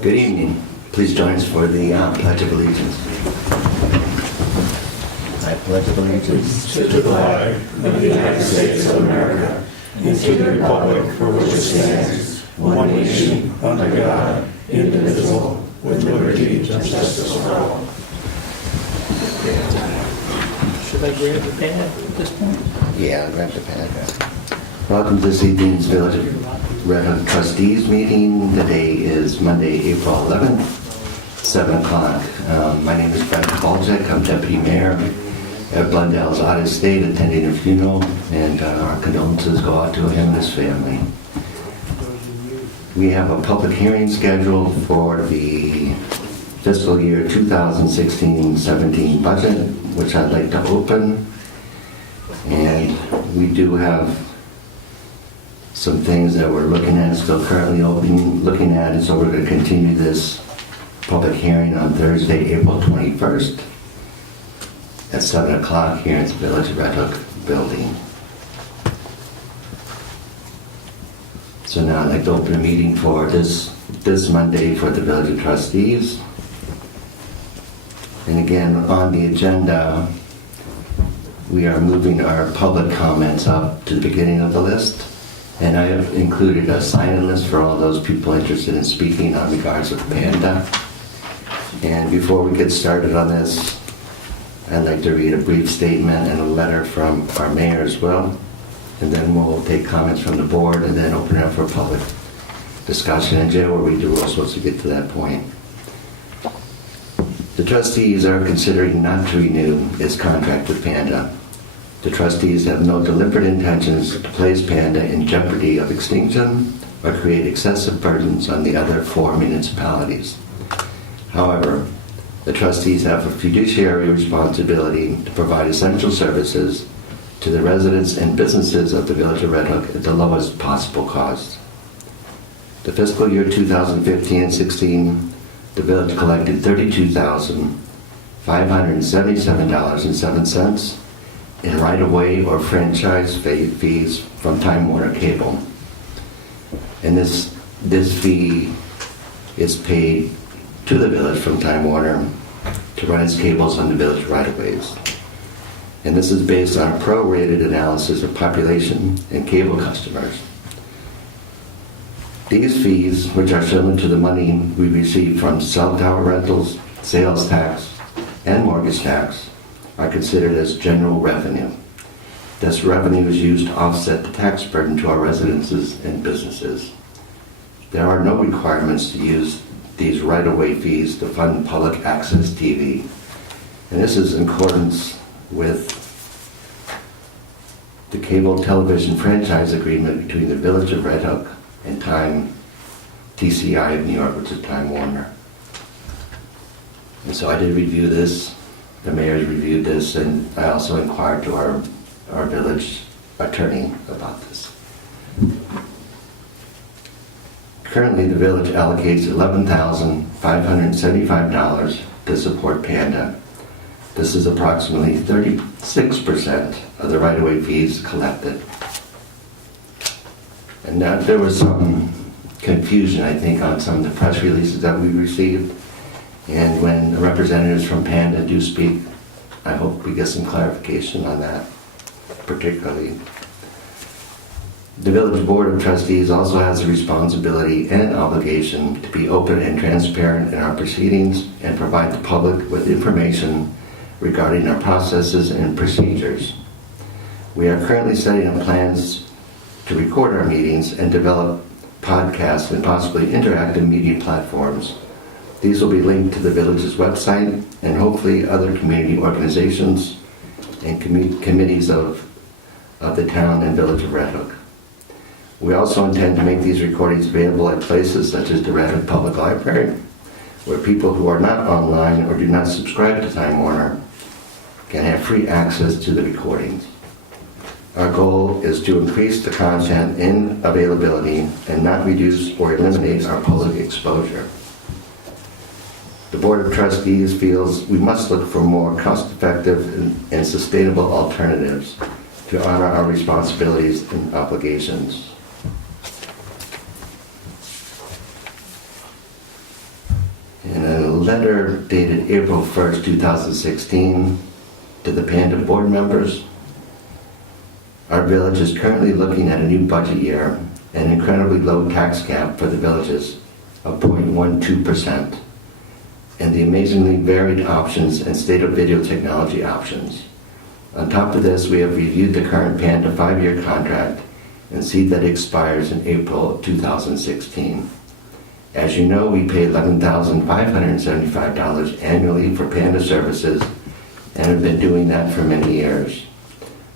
Good evening. Please join us for the Pledge of Allegiance. I pledge allegiance to the flag of the United States of America and to the republic for which it stands, one nation, under God, indivisible, with liberty and justice for all. Should I grab the pad at this point? Yeah, grab the pad. Welcome to this evening's Village of Red Hook Trustees meeting. Today is Monday, April 11th, 7 o'clock. My name is Brent Kolchak. I'm Deputy Mayor at Blundell's out of state, attending a funeral, and our condolences go out to him and his family. We have a public hearing scheduled for the fiscal year 2016-17 budget, which I'd like to open. And we do have some things that we're looking at, still currently looking at, and so we're going to continue this public hearing on Thursday, April 21st at 7 o'clock here in the Village of Red Hook building. So now I'd like to open a meeting for this Monday for the Village of Trustees. And again, on the agenda, we are moving our public comments up to the beginning of the list. And I have included a sign-in list for all those people interested in speaking on regards of Panda. And before we get started on this, I'd like to read a brief statement and a letter from our mayor as well. And then we'll take comments from the board and then open it up for public discussion. And Jay will read the rules once we get to that point. The trustees are considering not to renew its contract with Panda. The trustees have no deliberate intentions to place Panda in jeopardy of extinction or create excessive burdens on the other 4 municipalities. However, the trustees have a fiduciary responsibility to provide essential services to the residents and businesses of the Village of Red Hook at the lowest possible cost. The fiscal year 2015 and 16, the village collected $32,577.07 in right-of-way or franchise fees from Time Warner Cable. And this fee is paid to the village from Time Warner to run its cables on the village right-of-ways. And this is based on a prorated analysis of population and cable customers. These fees, which are similar to the money we receive from cell tower rentals, sales tax, and mortgage tax, are considered as general revenue. This revenue is used to offset the tax burden to our residences and businesses. There are no requirements to use these right-of-way fees to fund public access TV. And this is in accordance with the cable television franchise agreement between the Village of Red Hook and Time TCI of New York, which is Time Warner. And so I did review this. The mayor's reviewed this, and I also inquired to our village attorney about this. Currently, the village allocates $11,575 to support Panda. This is approximately 36% of the right-of-way fees collected. And now there was some confusion, I think, on some of the press releases that we received. And when the representatives from Panda do speak, I hope we get some clarification on that, particularly. The Village Board of Trustees also has a responsibility and obligation to be open and transparent in our proceedings and provide the public with information regarding our processes and procedures. We are currently setting up plans to record our meetings and develop podcasts and possibly interactive media platforms. These will be linked to the village's website and hopefully other community organizations and committees of the town and Village of Red Hook. We also intend to make these recordings available at places such as the Red Hook Public Library, where people who are not online or do not subscribe to Time Warner can have free access to the recordings. Our goal is to increase the content and availability and not reduce or eliminate our public exposure. The Board of Trustees feels we must look for more cost-effective and sustainable alternatives to honor our responsibilities and obligations. letter dated April 1st, 2016 to the Panda board members. Our village is currently looking at a new budget year, an incredibly low tax cap for the villages of 0.12%, and the amazingly varied options and state of video technology options. On top of this, we have reviewed the current Panda 5-year contract and see that it expires in April of 2016. As you know, we pay $11,575 annually for Panda services and have been doing that for many years.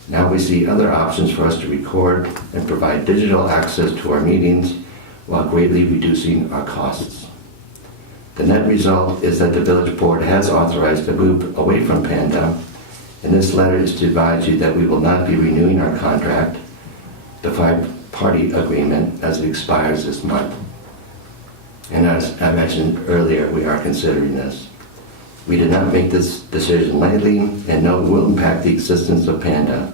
Now we see other options for us to record and provide digital access to our meetings while greatly reducing our costs. The net result is that the village board has authorized a move away from Panda, and this letter is to advise you that we will not be renewing our contract, the 5-party agreement, as it expires this month. And as I mentioned earlier, we are considering this. We did not make this decision lightly and know it will impact the existence of Panda,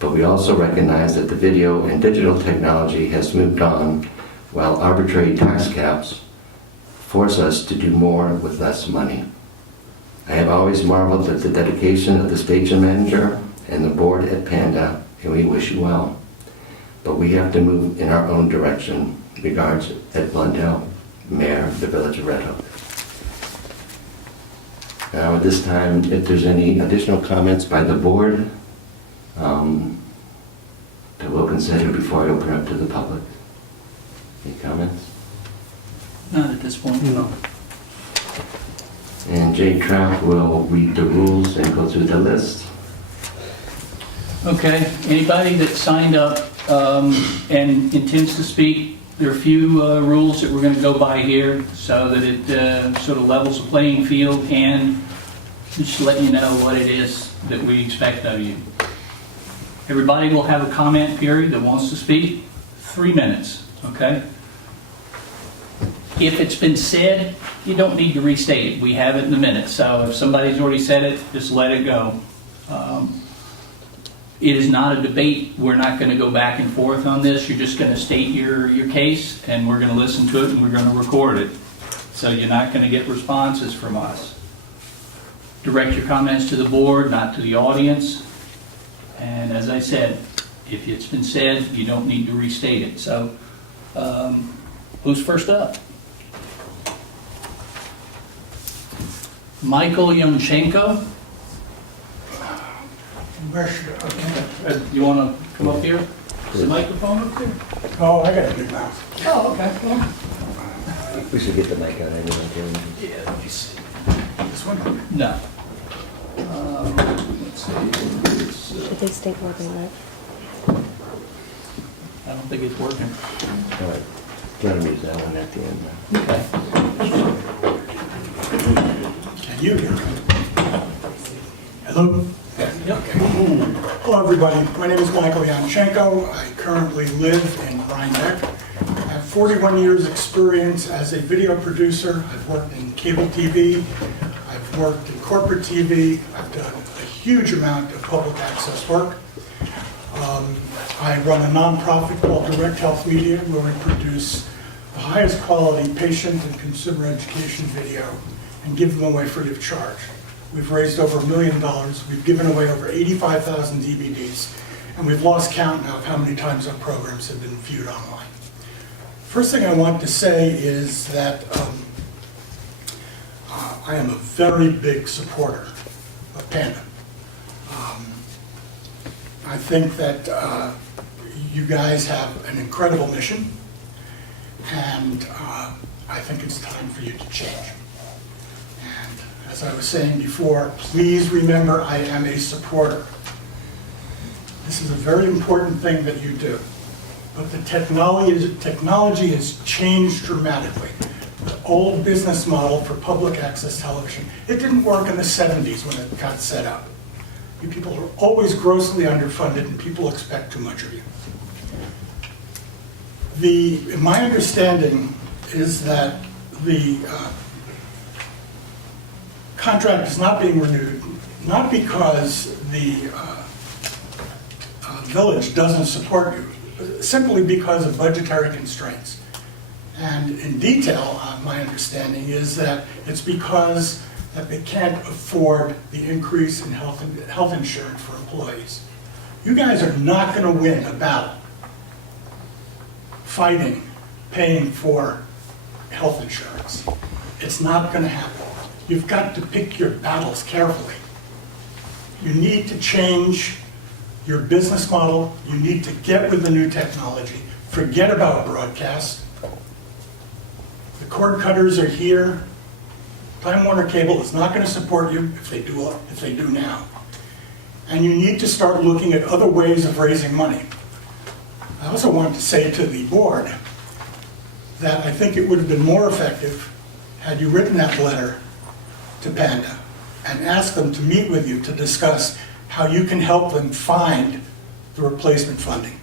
but we also recognize that the video and digital technology has moved on while arbitrary tax caps force us to do more with less money. I have always marveled at the dedication of the station manager and the board at Panda, and we wish you well. But we have to move in our own direction. Regards, Ed Blundell, Mayor of the Village of Red Hook. Now at this time, if there's any additional comments by the board that we'll consider before I open up to the public. Any comments? Not at this point. No. And Jay Trout will read the rules and go through the list. Okay, anybody that signed up and intends to speak, there are a few rules that we're going to go by here so that it sort of levels the playing field and just let you know what it is that we expect of you. Everybody will have a comment period that wants to speak, 3 minutes, okay? If it's been said, you don't need to restate it. We have it in the minutes, so if somebody's already said it, just let it go. It is not a debate. We're not going to go back and forth on this. You're just going to state your case, and we're going to listen to it, and we're going to record it. So you're not going to get responses from us. Direct your comments to the board, not to the audience. And as I said, if it's been said, you don't need to restate it. So who's first up? Michael Yonchenko. You want to come up here? Is the microphone up there? Oh, I got a big mouth. Oh, okay. Well, We should get the mic out anyway. yeah, let me see. This one? No. Let's see. Should they state more than that? I don't think it's working. All right. Let him use that one at the end. Okay. Can you hear me? Hello? Yep. Hello, everybody. My name is Michael Yanchenko. I currently live in Rhinebeck. I have 41 years' experience as a video producer. I've worked in cable TV. I've worked in corporate TV. I've done a huge amount of public access work. I run a nonprofit called Direct Health Media, where we produce the highest quality patient and consumer education video and give them away free of charge. We've raised over $1 million. We've given away over 85,000 DVDs, and we've lost count now of how many times our programs have been viewed online. First thing I want to say is that I am a very big supporter of Panda. I think that you guys have an incredible mission, and I think it's time for you to change. And as I was saying before, please remember I am a supporter. This is a very important thing that you do. But the technology has changed dramatically. The old business model for public access television, it didn't work in the 70s when it got set up. You people are always grossly underfunded and people expect too much of you. My understanding is that the contract is not being renewed, not because the village doesn't support you, simply because of budgetary constraints. And in detail, my understanding is that it's because that they can't afford the increase in health insurance for employees. You guys are not going to win a battle fighting, paying for health insurance. It's not going to happen. You've got to pick your battles carefully. You need to change your business model. You need to get with the new technology. Forget about broadcast. The cord cutters are here. Time Warner Cable is not going to support you if they do now. And you need to start looking at other ways of raising money. I also wanted to say to the board that I think it would have been more effective had you written that letter to Panda and asked them to meet with you to discuss how you can help them find the replacement funding.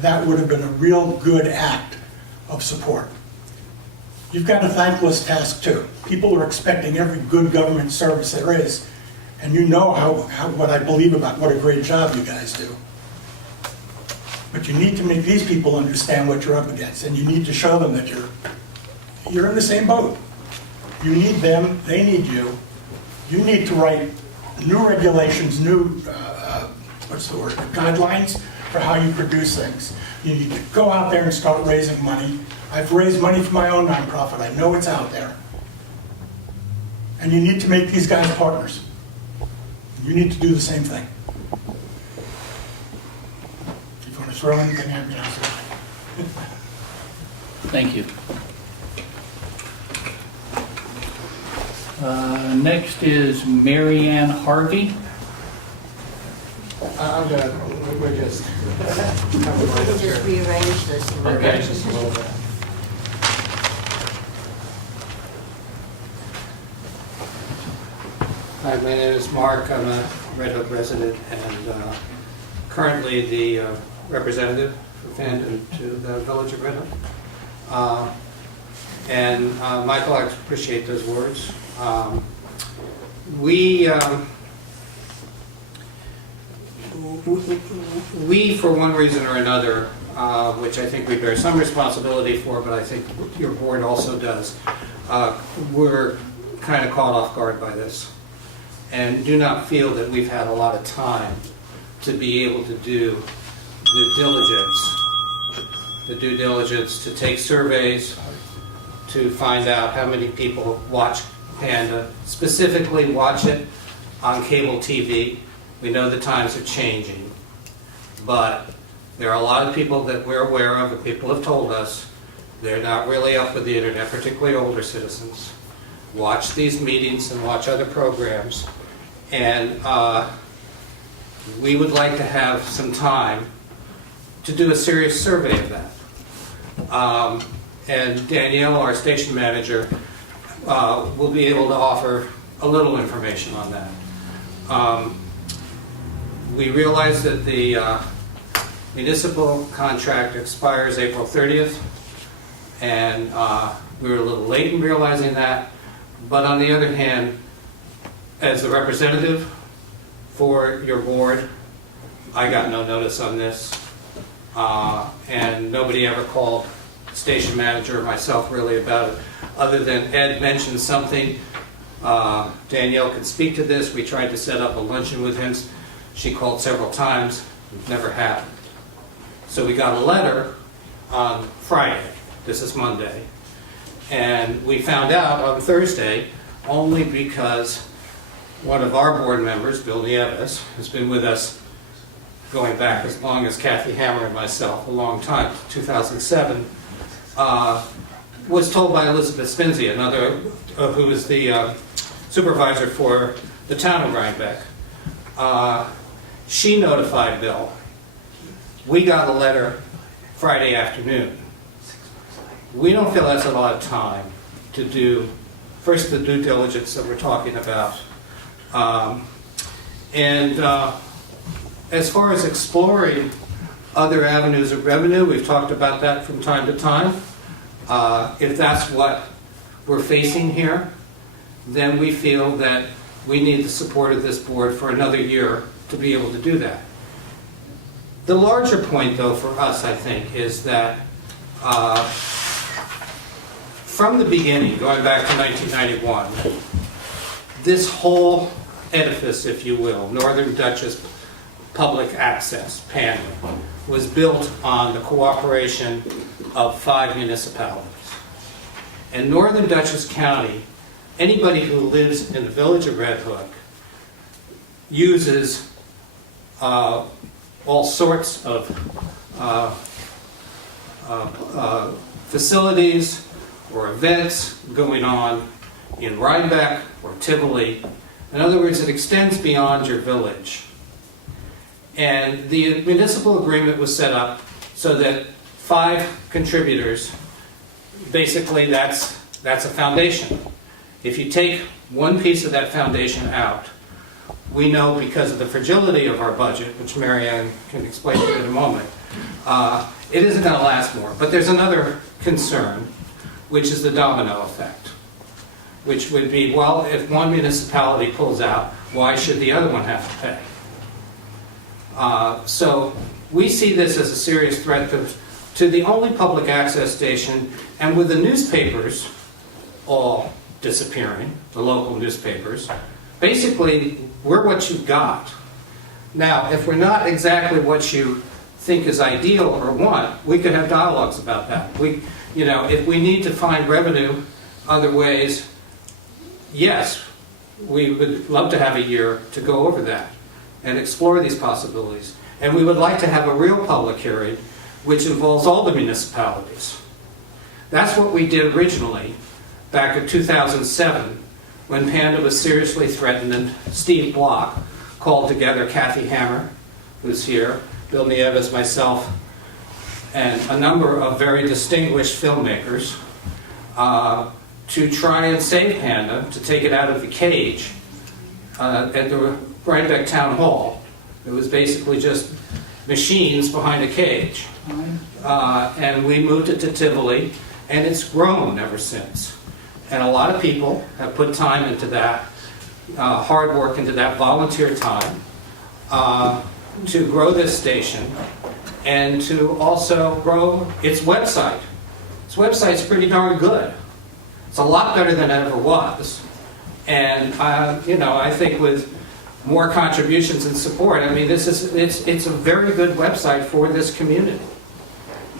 That would have been a real good act of support. You've got a thankless task too. People are expecting every good government service there is, and you know what I believe about what a great job you guys do. But you need to make these people understand what you're up against, and you need to show them that you're in the same boat. You need them, they need you. You need to write new regulations, new, guidelines for how you produce things. You need to go out there and start raising money. I've raised money for my own nonprofit. I know it's out there. And you need to make these guys partners. You need to do the same thing. If you want to throw anything at me, I'll say it. Thank you. Next is Mary Ann Harvey. I'm gonna, we're just. We can just rearrange this a little Okay. bit. Just a little bit. Hi, my name is Mark. I'm a Red Hook resident and currently the representative for Fandom to the Village of Red Hook. And Michael, I appreciate those words. We, for one reason or another, which I think we bear some responsibility for, but I think your board also does, we're kind of caught off guard by this and do not feel that we've had a lot of time to be able to do the due diligence to take surveys, to find out how many people watch Panda, specifically watch it on cable TV. We know the times are changing, but there are a lot of people that we're aware of, and people have told us, they're not really up with the internet, particularly older citizens. Watch these meetings and watch other programs, and we would like to have some time to do a serious survey of that. And Danielle, our station manager, will be able to offer a little information on that. We realize that the municipal contract expires April 30th, and we were a little late in realizing that. But on the other hand, as the representative for your board, I got no notice on this, and nobody ever called the station manager or myself really about it, other than Ed mentioned something. Danielle can speak to this. We tried to set up a luncheon with him. She called several times. It never happened. So we got a letter on Friday. This is Monday. And we found out on Thursday only because one of our board members, Bill Nieves, has been with us going back as long as Kathy Hammer and myself, a long time, 2007, was told by Elizabeth Spinzi, another who is the supervisor for the town of Rhinebeck. She notified Bill. We got a letter Friday afternoon. We don't feel that's a lot of time to do, first, the due diligence that we're talking about. As far as exploring other avenues of revenue, we've talked about that from time to time. If that's what we're facing here, then we feel that we need the support of this board for another year to be able to do that. The larger point, though, for us, I think, is that from the beginning, going back to 1991, this whole edifice, if you will, Northern Dutchess Public Access, PANDA, was built on the cooperation of 5 municipalities. In Northern Dutchess County, anybody who lives in the village of Red Hook uses all sorts of facilities or events going on in Rhinebeck or Tivoli. In other words, it extends beyond your village. And the municipal agreement was set up so that 5 contributors, basically that's a foundation. If you take one piece of that foundation out, we know because of the fragility of our budget, which Marianne can explain to you in a moment, it isn't going to last more. But there's another concern, which is the domino effect, which would be, well, if one municipality pulls out, why should the other one have to pay? So we see this as a serious threat to the only public access station, and with the newspapers all disappearing, the local newspapers, basically we're what you've got. Now, if we're not exactly what you think is ideal or want, we could have dialogues about that. If we need to find revenue other ways, yes, we would love to have a year to go over that and explore these possibilities. And we would like to have a real public hearing which involves all the municipalities. That's what we did originally back in 2007 when PANDA was seriously threatened, and Steve Block called together Kathy Hammer, who's here, Bill Nieves, myself, and a number of very distinguished filmmakers to try and save PANDA, to take it out of the cage at the Rhinebeck Town Hall. It was basically just machines behind a cage. And we moved it to Tivoli, and it's grown ever since. And a lot of people have put time into that, hard work into that, volunteer time, to grow this station and to also grow its website. Its website's pretty darn good. It's a lot better than it ever was. And I think with more contributions and support, I mean, it's a very good website for this community.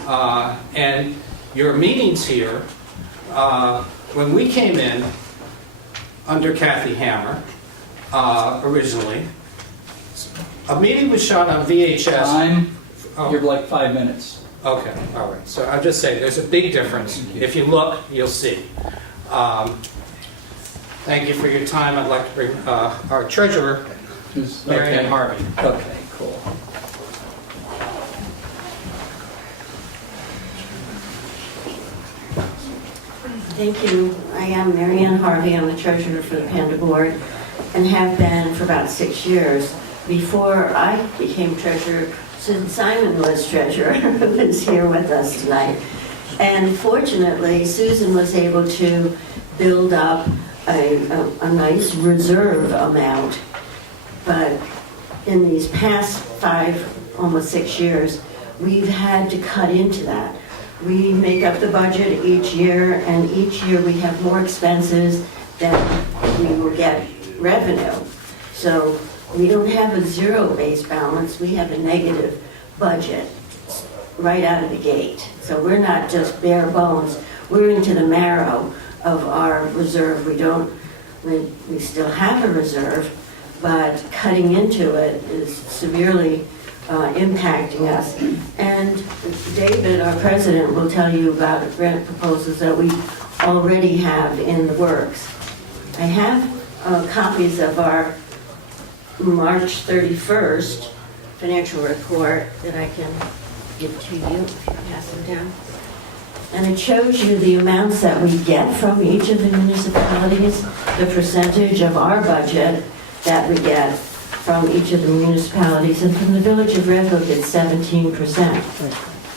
And your meetings here, when we came in under Kathy Hammer originally, a meeting was shot on VHS. Time, Oh. you're like 5 minutes. Okay, all right. So I'm just saying, there's a big difference. If you look, you'll see. Thank you for your time. I'd like to bring our treasurer, Who's- Marianne okay. Harvey. Okay, cool. Thank you. I am Marianne Harvey. I'm the treasurer for the PANDA board and have been for about 6 years. Before I became treasurer, Susan Simon was treasurer, who is here with us tonight. And fortunately, Susan was able to build up a nice reserve amount. But in these past 5, almost 6 years, we've had to cut into that. We make up the budget each year, and each year we have more expenses than we will get revenue. So we don't have a zero-based balance, we have a negative budget right out of the gate. So we're not just bare bones, we're into the marrow of our reserve. We still have a reserve, but cutting into it is severely impacting us. And David, our president, will tell you about grant proposals that we already have in the works. I have copies of our March 31st financial report that I can give to you if you pass them down. And it shows you the amounts that we get from each of the municipalities, the percentage of our budget that we get from each of the municipalities, and from the village of Red Hook it's 17%.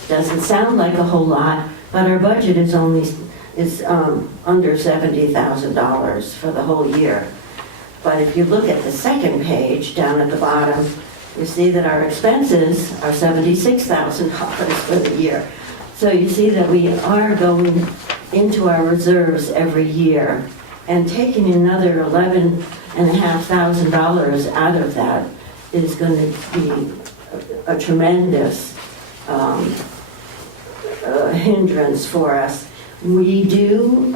Doesn't sound like a whole lot, but our budget is under $70,000 for the whole year. But if you look at the second page down at the bottom, you see that our expenses are $76,000 for the year. So you see that we are going into our reserves every year. And taking another $11,500 out of that is going to be a tremendous hindrance for us. We do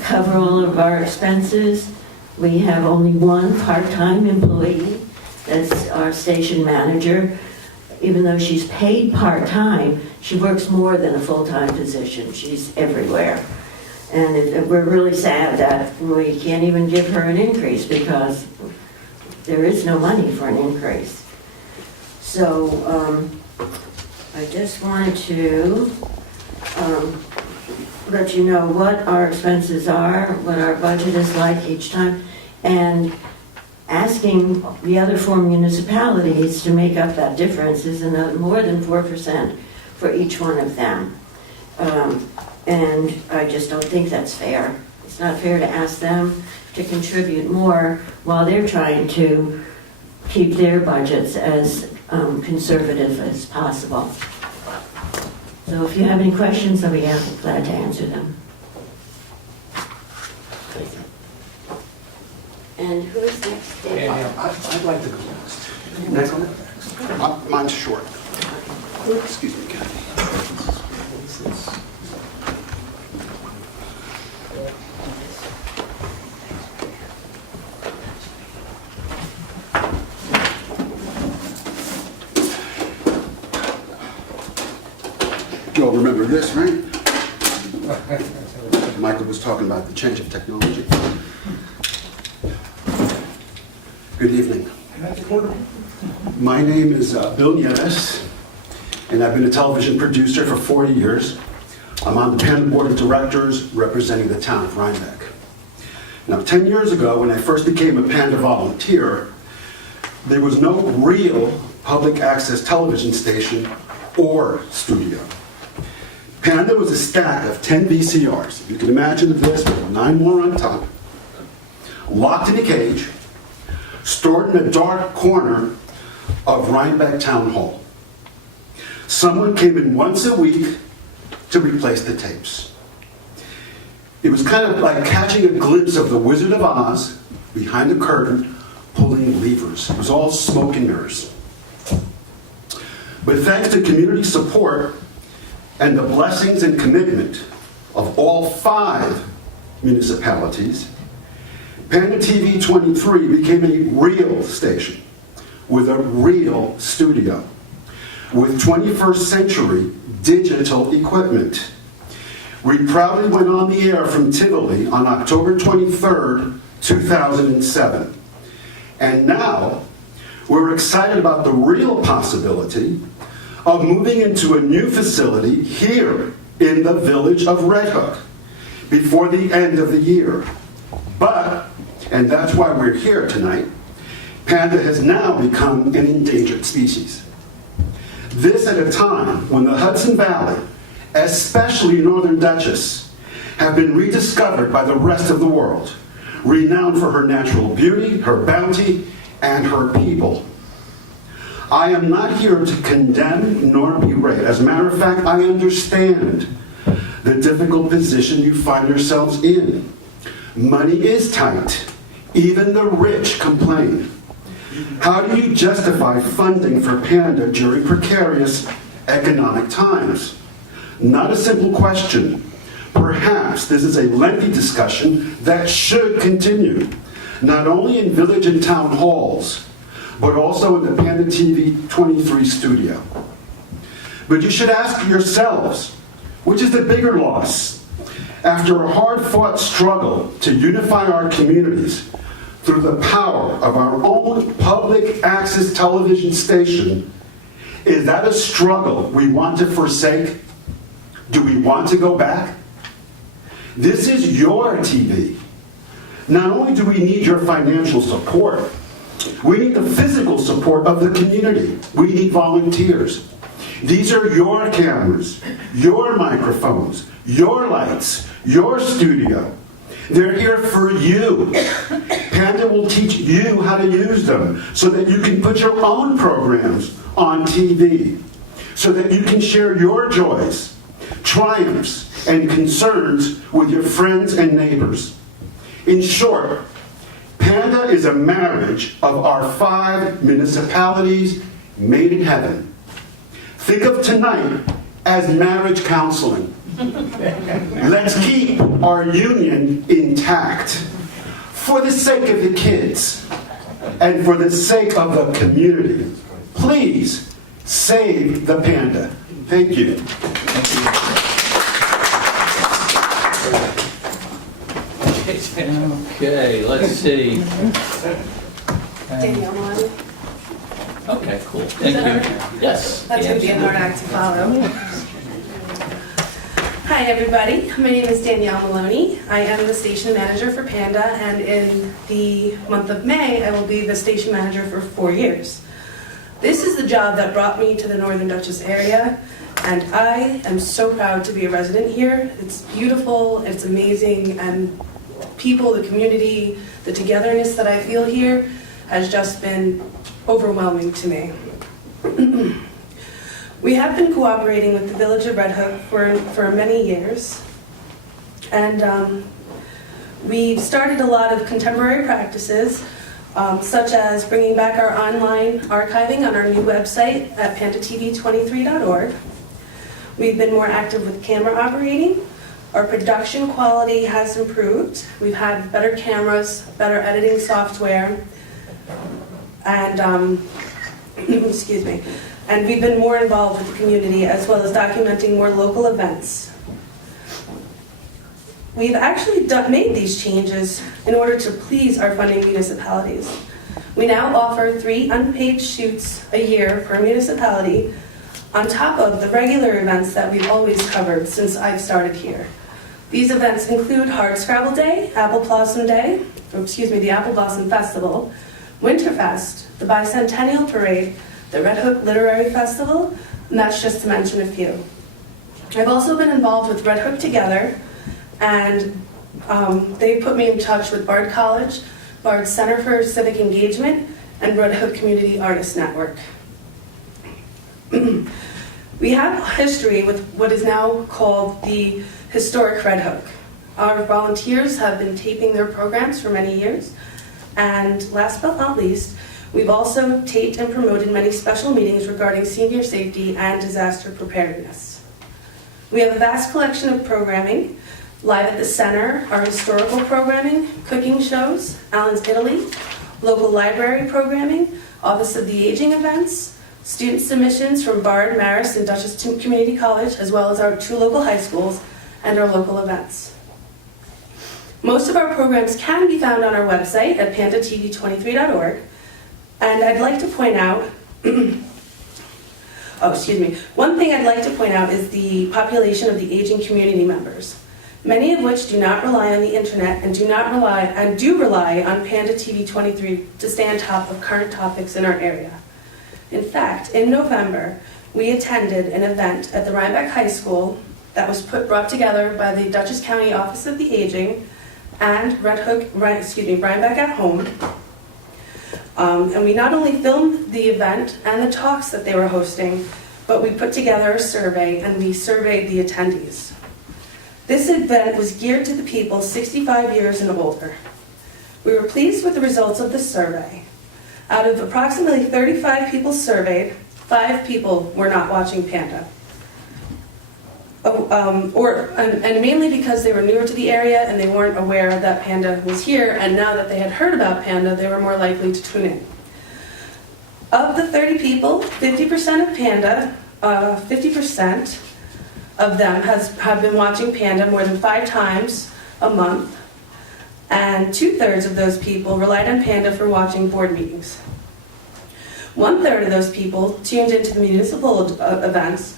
cover all of our expenses. We have only one part-time employee, that's our station manager. Even though she's paid part-time, she works more than a full-time position. She's everywhere. And we're really sad that we can't even give her an increase because there is no money for an increase. So I just wanted to let you know what our expenses are, what our budget is like each time, and asking the other four municipalities to make up that difference is more than 4% for each one of them. And I just don't think that's fair. It's not fair to ask them to contribute more while they're trying to keep their budgets as conservative as possible. So if you have any questions, I'll be glad to answer them. Thank you. And who is next? Dave? I'd like to go next. Mine's short. Excuse me, Kathy. You all remember this, right? Michael was talking about the change of technology. Good evening. My name is Bill Nieves, and I've been a television producer for 40 years. I'm on the Panda Board of Directors representing the town of Rhinebeck. Now, 10 years ago, when I first became a Panda volunteer, there was no real public access television station or studio. Panda was a stack of 10 VCRs. You can imagine this with 9 more on top, locked in a cage, stored in a dark corner of Rhinebeck Town Hall. Someone came in once a week to replace the tapes. It was kind of like catching a glimpse of the Wizard of Oz behind the curtain, pulling levers. It was all smoke and mirrors. But thanks to community support and the blessings and commitment of all 5 municipalities, Panda TV 23 became a real station with a real studio with 21st century digital equipment. We proudly went on the air from Tivoli on October 23rd, 2007. And now we're excited about the real possibility of moving into a new facility here in the village of Red Hook before the end of the year. But, and that's why we're here tonight, Panda has now become an endangered species. This at a time when the Hudson Valley, especially Northern Dutchess, have been rediscovered by the rest of the world, renowned for her natural beauty, her bounty, and her people. I am not here to condemn nor berate. As a matter of fact, I understand the difficult position you find yourselves in. Money is tight. Even the rich complain. How do you justify funding for Panda during precarious economic times? Not a simple question. Perhaps this is a lengthy discussion that should continue, not only in village and town halls, but also in the Panda TV 23 studio. But you should ask yourselves, which is the bigger loss? After a hard-fought struggle to unify our communities through the power of our own public access television station, is that a struggle we want to forsake? Do we want to go back? This is your TV. Not only do we need your financial support, we need the physical support of the community. We need volunteers. These are your cameras, your microphones, your lights, your studio. They're here for you. Panda will teach you how to use them so that you can put your own programs on TV, so that you can share your joys triumphs, and concerns with your friends and neighbors. In short, Panda is a marriage of our 5 municipalities made in heaven. Think of tonight as marriage counseling. Let's keep our union intact for the sake of the kids and for the sake of the community. Please save the Panda. Thank you. Okay, let's see. Danielle Maloney. Okay, cool. Thank you. Yes. That's going to be a hard act to follow. Hi, everybody. My name is Danielle Maloney. I am the station manager for Panda, and in the month of May, I will be the station manager for 4 years. This is the job that brought me to the Northern Dutchess area, and I am so proud to be a resident here. It's beautiful, it's amazing, and people, the community, the togetherness that I feel here has just been overwhelming to me. We have been cooperating with the Village of Red Hook for many years, and we've started a lot of contemporary practices, such as bringing back our online archiving on our new website at pandatv23.org. We've been more active with camera operating. Our production quality has improved. We've had better cameras, better editing software, and excuse me. And we've been more involved with the community, as well as documenting more local events. We've actually made these changes in order to please our funding municipalities. We now offer 3 unpaid shoots a year per municipality, on top of the regular events that we've always covered since I've started here. These events include Hardscrabble Day, Apple Blossom Day, the Apple Blossom Festival, Winterfest, the Bicentennial Parade, the Red Hook Literary Festival, and that's just to mention a few. I've also been involved with Red Hook Together, and they put me in touch with Bard College, Bard Center for Civic Engagement, and Red Hook Community Artists Network. We have history with what is now called the Historic Red Hook. Our volunteers have been taping their programs for many years, and last but not least, we've also taped and promoted many special meetings regarding senior safety and disaster preparedness. We have a vast collection of programming, Live at the Center, our historical programming, cooking shows, Alan's Italy, local library programming, Office of the Aging events, student submissions from Bard, Marist, and Dutchess Community College, as well as our 2 local high schools and our local events. Most of our programs can be found on our website at pandatv23.org. And I'd like to point out, one thing I'd like to point out is the population of the aging community members, many of which do not rely on the internet and do rely on Panda TV 23 to stay on top of current topics in our area. In fact, in November, we attended an event at the Rhinebeck High School that was brought together by the Dutchess County Office of the Aging and Rhinebeck at Home. And we not only filmed the event and the talks that they were hosting, but we put together a survey and we surveyed the attendees. This event was geared to the people 65 years and older. We were pleased with the results of the survey. Out of approximately 35 people surveyed, 5 people were not watching Panda. And mainly because they were newer to the area and they weren't aware that Panda was here, and now that they had heard about Panda, they were more likely to tune in. Of the 30 people, 50% of Panda, 50% of them have been watching Panda more than 5 times a month, and 2/3 of those people relied on Panda for watching board meetings. 1/3 of those people tuned into the municipal events,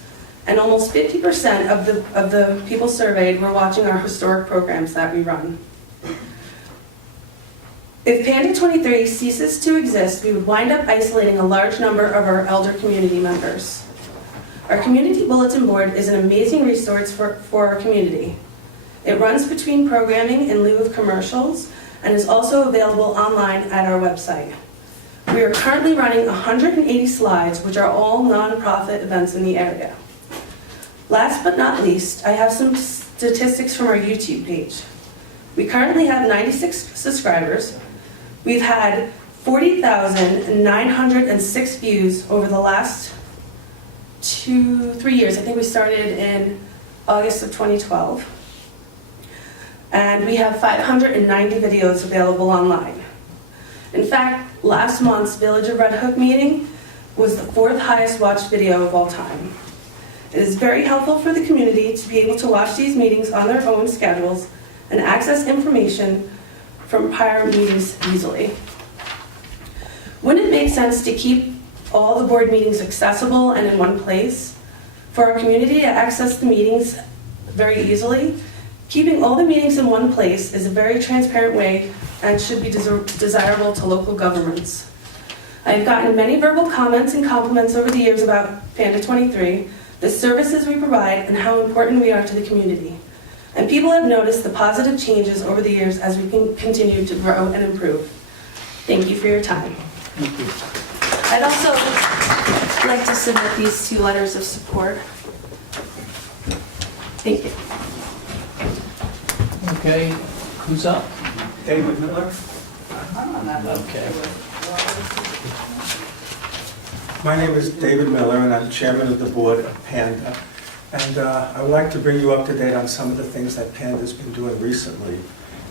and almost 50% of the people surveyed were watching our historic programs that we run. If Panda 23 ceases to exist, we would wind up isolating a large number of our elder community members. Our community bulletin board is an amazing resource for our community. It runs between programming in lieu of commercials and is also available online at our website. We are currently running 180 slides, which are all nonprofit events in the area. Last but not least, I have some statistics from our YouTube page. We currently have 96 subscribers. We've had 40,906 views over the last 3 years. I think we started in August of 2012. And we have 590 videos available online. In fact, last month's Village of Red Hook meeting was the 4th highest watched video of all time. It is very helpful for the community to be able to watch these meetings on their own schedules and access information from prior meetings easily. Wouldn't it make sense to keep all the board meetings accessible and in one place? For our community to access the meetings very easily, keeping all the meetings in one place is a very transparent way and should be desirable to local governments. I have gotten many verbal comments and compliments over the years about Panda 23, the services we provide, and how important we are to the community. And people have noticed the positive changes over the years as we can continue to grow and improve. Thank you for your time. Thank you. I'd also like to submit these 2 letters of support. Thank you. Okay, who's up? David Miller. Okay. My name is David Miller, and I'm chairman of the board of Panda. And I would like to bring you up to date on some of the things that Panda's been doing recently.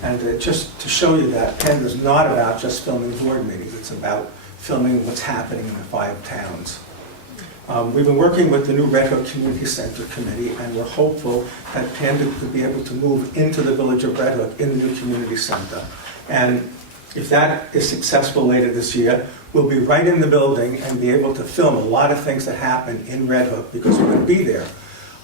And just to show you that Panda's not about just filming board meetings, it's about filming what's happening in the 5 towns. We've been working with the new Red Hook Community Center Committee, and we're hopeful that Panda could be able to move into the village of Red Hook in the new community center. And if that is successful later this year, we'll be right in the building and be able to film a lot of things that happen in Red Hook because we're going to be there.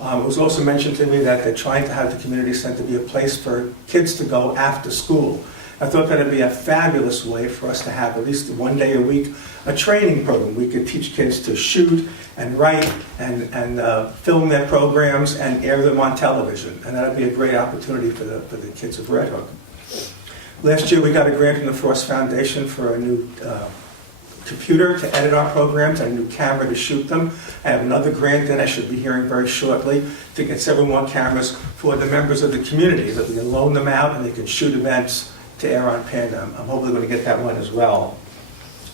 It was also mentioned to me that they're trying to have the community center be a place for kids to go after school. I thought that would be a fabulous way for us to have at least 1 day a week a training program. We could teach kids to shoot and write and film their programs and air them on television. And that would be a great opportunity for the kids of Red Hook. Last year we got a grant from the Frost Foundation for a new computer to edit our programs and a new camera to shoot them. I have another grant that I should be hearing very shortly to get several more cameras for the members of the community that we can loan them out and they can shoot events to air on Panda. I'm hopefully going to get that one as well.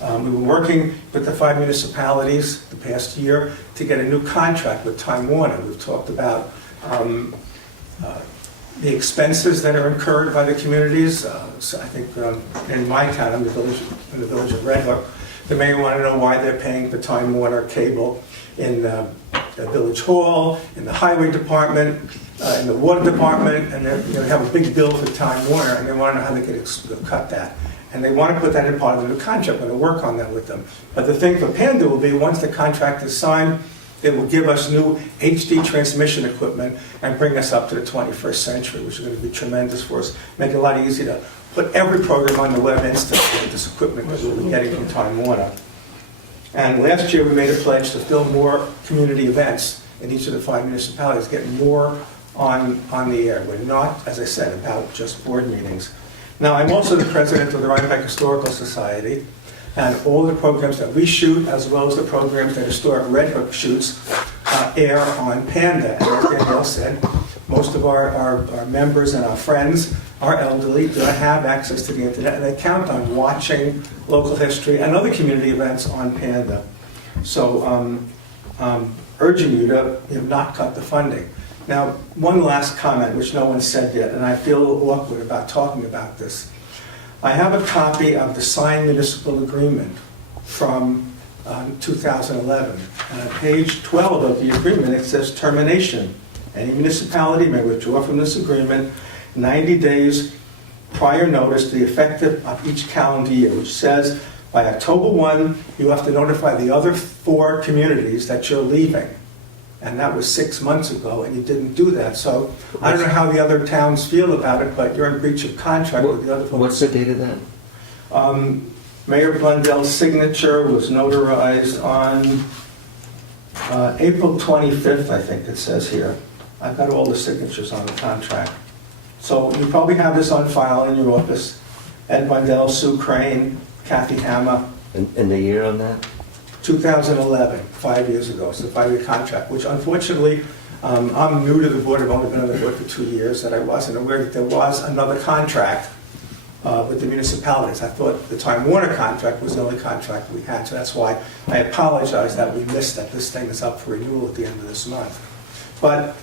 We've been working with the 5 municipalities the past year to get a new contract with Time Warner. We've talked about the expenses that are incurred by the communities. So I think in my town, in the village of Red Hook, they may want to know why they're paying for Time Warner cable in the village hall, in the highway department, in the water department, and they have a big bill for Time Warner, and they want to know how they could cut that. And they want to put that in part of the new contract. We're going to work on that with them. But the thing for Panda will be, once the contract is signed, they will give us new HD transmission equipment and bring us up to the 21st century, which is going to be tremendous for us. Make it a lot easier to put every program on the web instantly with this equipment that we'll be getting from Time Warner. And last year we made a pledge to film more community events in each of the 5 municipalities, getting more on the air. We're not, as I said, about just board meetings. Now, I'm also the president of the Rhinebeck Historical Society, and all the programs that we shoot, as well as the programs that Historic Red Hook shoots, air on Panda. And as Danielle said, most of our members and our friends are elderly, do not have access to the internet, and they count on watching local history and other community events on Panda. So urging you to not cut the funding. Now, one last comment, which no one said yet, and I feel a little awkward about talking about this. I have a copy of the signed municipal agreement from 2011. And on page 12 of the agreement, it says termination. Any municipality may withdraw from this agreement 90 days prior notice to the effective of each calendar year, which says by October 1, you have to notify the other 4 communities that you're leaving. And that was 6 months ago, and you didn't do that. So I don't know how the other towns feel about it, but you're in breach of contract with the other folks. What's the date of that? Mayor Blundell's signature was notarized on April 25th, I think it says here. I've got all the signatures on the contract. So you probably have this on file in your office. Ed Blundell, Sue Crane, Kathy Hammer. And the year on that? 2011, 5 years ago. It's a 5-year contract, which unfortunately I'm new to the board. I've only been on the board for 2 years, and I wasn't aware that there was another contract with the municipalities. I thought the Time Warner contract was the only contract we had, so that's why I apologize that we missed that this thing is up for renewal at the end of this month. But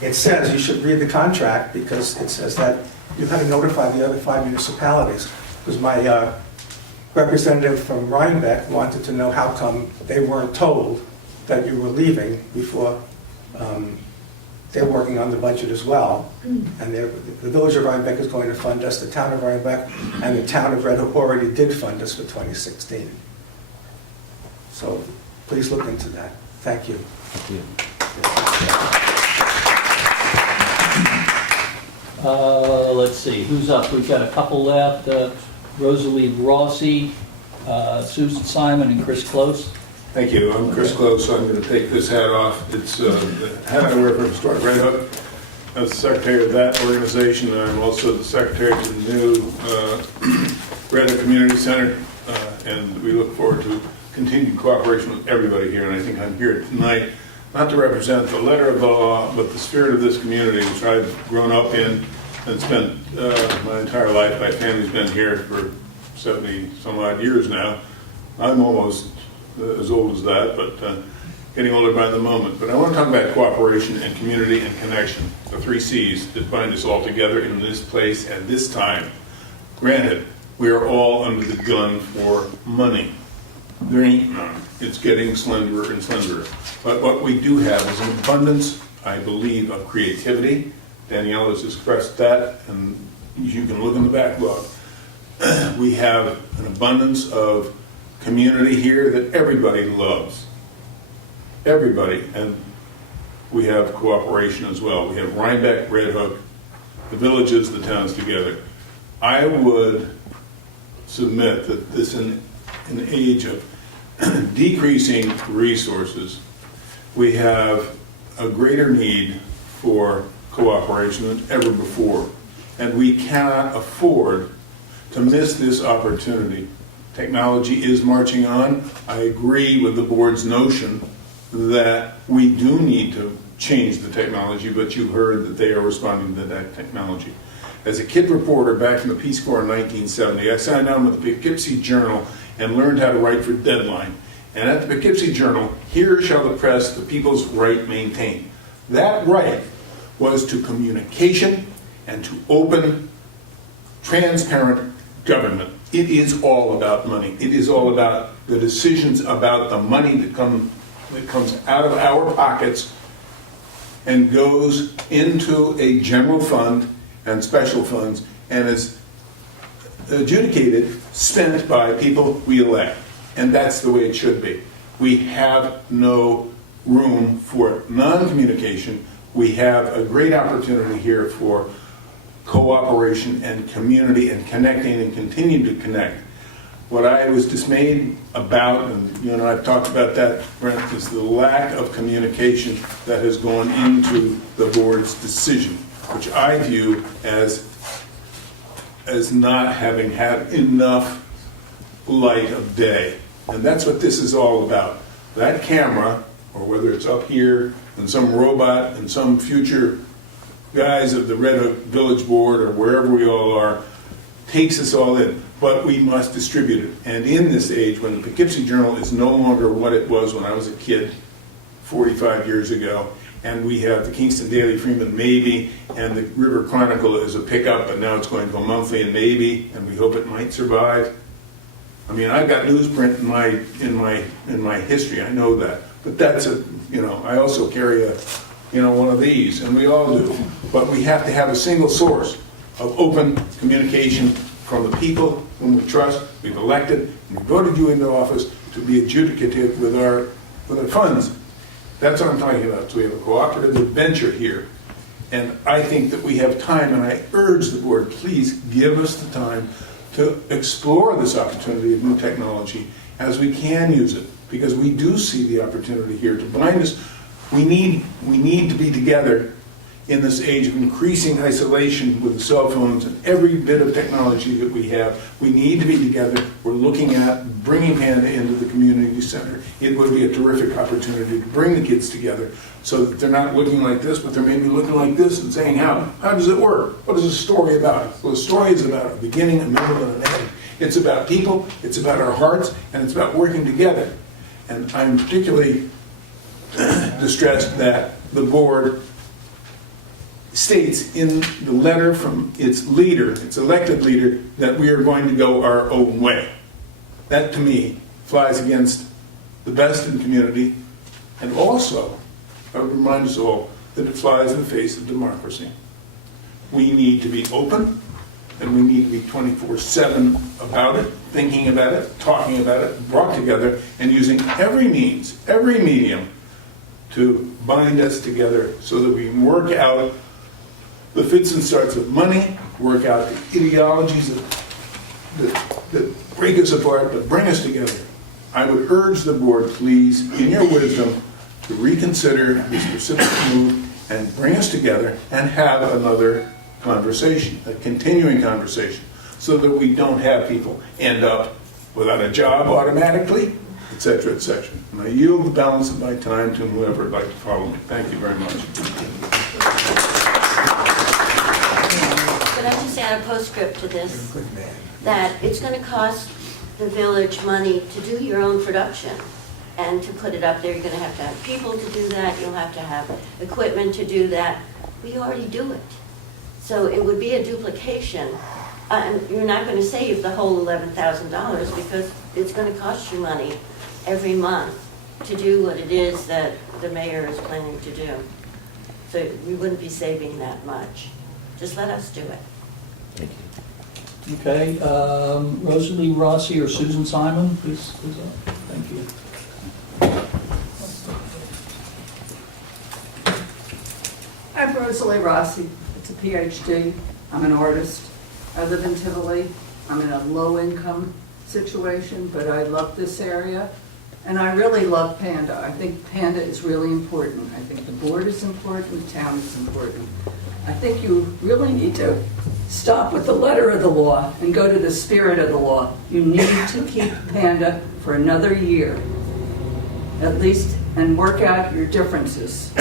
it says you should read the contract, because it says that you have to notify the other 5 municipalities. Because my representative from Rhinebeck wanted to know how come they weren't told that you were leaving before they're working on the budget as well. And the village of Rhinebeck is going to fund us, the town of Rhinebeck, and the town of Red Hook already did fund us for 2016. So please look into that. Thank you. Let's see, who's up? We've got a couple left. Rosalie Rossi, Susan Simon, and Chris Close. Thank you. I'm Chris Close, so I'm going to take this hat off. It's the hat I wear for Historic Red Hook. As the secretary of that organization, I'm also the secretary to the new Red Hook Community Center, and we look forward to continued cooperation with everybody here. And I think I'm here tonight not to represent the letter of the law, but the spirit of this community, which I've grown up in and spent my entire life. My family's been here for 70 some odd years now. I'm almost as old as that, but getting older by the moment. But I want to talk about cooperation and community and connection, the 3 C's that bind us all together in this place at this time. Granted, we are all under the gun for money. There ain't none. It's getting slenderer and slenderer. But what we do have is an abundance, I believe, of creativity. Danielle has expressed that, and you can look in the backlog. We have an abundance of community here that everybody loves. Everybody. And we have cooperation as well. We have Rhinebeck, Red Hook, the villages, the towns together. I would submit that this, in an age of decreasing resources, we have a greater need for cooperation than ever before. And we cannot afford to miss this opportunity. Technology is marching on. I agree with the board's notion that we do need to change the technology, but you heard that they are responding to that technology. As a kid reporter back in the Peace Corps in 1970, I signed on with the Poughkeepsie Journal and learned how to write for Deadline. And at the Poughkeepsie Journal, here shall the press the people's right maintain. That right was to communication and to open, transparent government. It is all about money. It is all about the decisions about the money that comes out of our pockets and goes into a general fund and special funds and is adjudicated, spent by people we elect. And that's the way it should be. We have no room for non-communication. We have a great opportunity here for cooperation and community and connecting and continuing to connect. What I was dismayed about, and I've talked about that, Brent, is the lack of communication that has gone into the board's decision, which I view as not having had enough light of day. And that's what this is all about. That camera, or whether it's up here and some robot and some future guys of the Red Hook Village Board or wherever we all are, takes us all in. But we must distribute it. And in this age, when the Poughkeepsie Journal is no longer what it was when I was a kid 45 years ago, and we have the Kingston Daily Freeman maybe, and the River Chronicle is a pickup, and now it's going to go monthly and maybe, and we hope it might survive. I mean, I've got newsprint in my history. I know that, but that's I also carry one of these, and we all do. But we have to have a single source of open communication from the people whom we trust, we've elected, and we voted you into office to be adjudicative with our funds. That's what I'm talking about. So we have a cooperative adventure here. And I think that we have time, and I urge the board, please give us the time to explore this opportunity of new technology as we can use it, because we do see the opportunity here to bind us. We need to be together in this age of increasing isolation with the cell phones and every bit of technology that we have. We need to be together. We're looking at bringing Panda into the community center. It would be a terrific opportunity to bring the kids together so that they're not looking like this, but they're maybe looking like this and saying, how does it work? What is the story about? Well, the story is about a beginning, a middle, and an end. It's about people, it's about our hearts, and it's about working together. And I'm particularly distressed that the board states in the letter from its leader, its elected leader, that we are going to go our own way. That, to me, flies against the best in the community, and also, I would remind us all that it flies in the face of democracy. We need to be open, and we need to be 24/7 about it, thinking about it, talking about it, brought together, and using every means, every medium to bind us together so that we can work out the fits and starts of money, work out the ideologies that break us apart but bring us together. I would urge the board, please, in your wisdom, to reconsider this specific move and bring us together and have another conversation, a continuing conversation, so that we don't have people end up without a job automatically, etc., etc. And I yield the balance of my time to whoever would like to follow me. Thank you very much. Could I just add a postscript to this? That it's going to cost the village money to do your own production and to put it up there. You're going to have people to do that. You'll have to have equipment to do that. We already do it. So it would be a duplication. And you're not going to save the whole $11,000 because it's going to cost you money every month to do what it is that the mayor is planning to do. So we wouldn't be saving that much. Just let us do it. Thank you. Okay, Rosalie Rossi or Susan Simon, please. Thank you. I'm Rosalie Rossi. It's a PhD. I'm an artist. I live in Tivoli. I'm in a low-income situation, but I love this area. And I really love Panda. I think Panda is really important. I think the board is important, the town is important. I think you really need to stop with the letter of the law and go to the spirit of the law. You need to keep Panda for another year, at least, and work out your differences.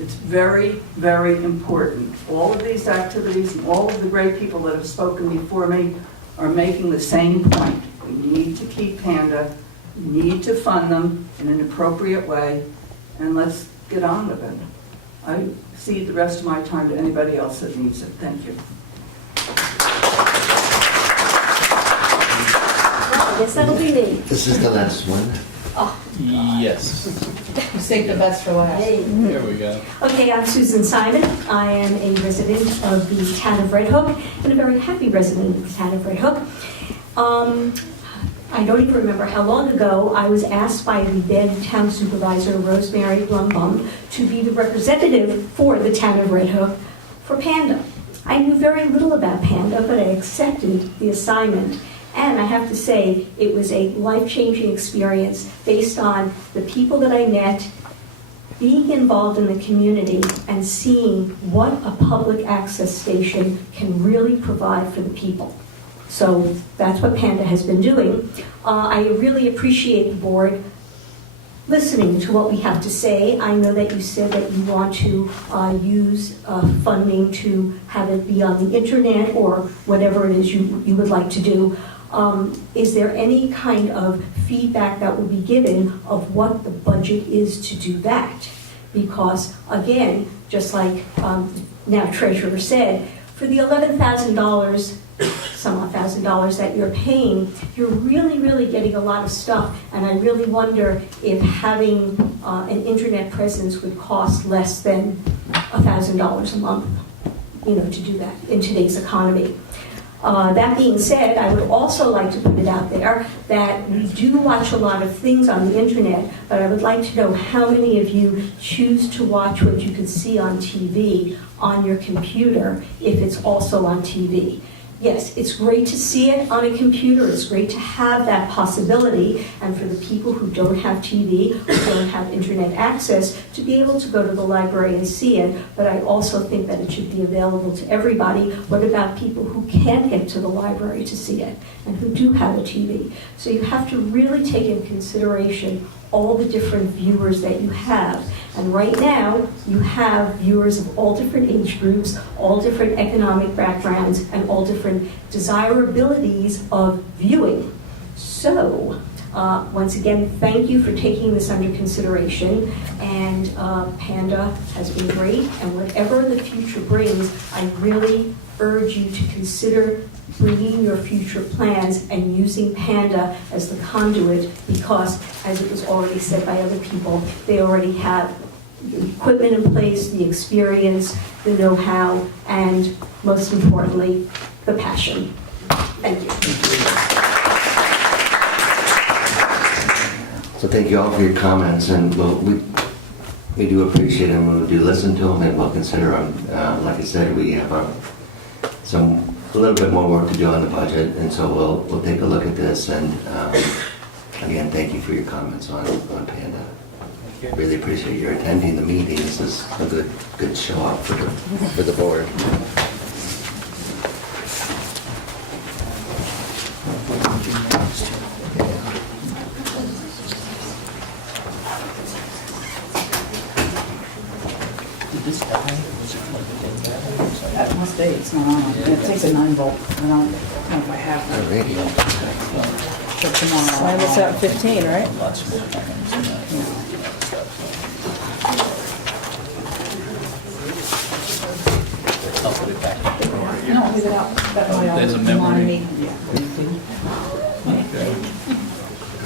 It's very, very important. All of these activities and all of the great people that have spoken before me are making the same point. We need to keep Panda. We need to fund them in an appropriate way, and let's get on with it. I cede the rest of my time to anybody else that needs it. Thank you. I guess that'll be me. This is the last one. Yes. Save the best for last. There we go. Okay, I'm Susan Simon. I am a resident of the town of Red Hook and a very happy resident of the town of Red Hook. I don't even remember how long ago I was asked by the then town supervisor, Rosemary Blumbum, to be the representative for the town of Red Hook for Panda. I knew very little about Panda, but I accepted the assignment. And I have to say, it was a life-changing experience based on the people that I met, being involved in the community, and seeing what a public access station can really provide for the people. So that's what Panda has been doing. I really appreciate the board listening to what we have to say. I know that you said that you want to use funding to have it be on the internet or whatever it is you would like to do. Is there any kind of feedback that will be given of what the budget is to do that? Because again, just like now Treasurer said, for the $11,000, some odd $1,000 that you're paying, you're really, really getting a lot of stuff. And I really wonder if having an internet presence would cost less than $1,000 a month, to do that in today's economy. That being said, I would also like to put it out there that we do watch a lot of things on the internet, but I would like to know how many of you choose to watch what you can see on TV on your computer if it's also on TV. yes, it's great to see it on a computer, it's great to have that possibility, and for the people who don't have TV, who don't have internet access, to be able to go to the library and see it, but I also think that it should be available to everybody. What about people who can't get to the library to see it, and who do have a TV? So you have to really take into consideration all the different viewers that you have. And right now, you have viewers of all different age groups, all different economic backgrounds, and all different desirabilities of viewing. So, once again, thank you for taking this under consideration. And Panda has been great, and whatever the future brings, I really urge you to consider bringing your future plans and using Panda as the conduit, because, as it was already said by other people, they already have the equipment in place, the experience, the know-how, and most importantly, the passion. Thank you. So thank you all for your comments, and we do appreciate them, we do listen to them, and we'll consider them. Like I said, we have a little bit more work to do on the budget, and so we'll take a look at this, and again, thank you for your comments on Panda. Really appreciate your attending the meeting. This is a good show up for the board. That must be, it's not on. It takes a 9-volt. I don't know if I have that. Radio. For tomorrow. Mine was out 15, right? No, leave it out. That way I'll There's a remind memory. me. Yeah.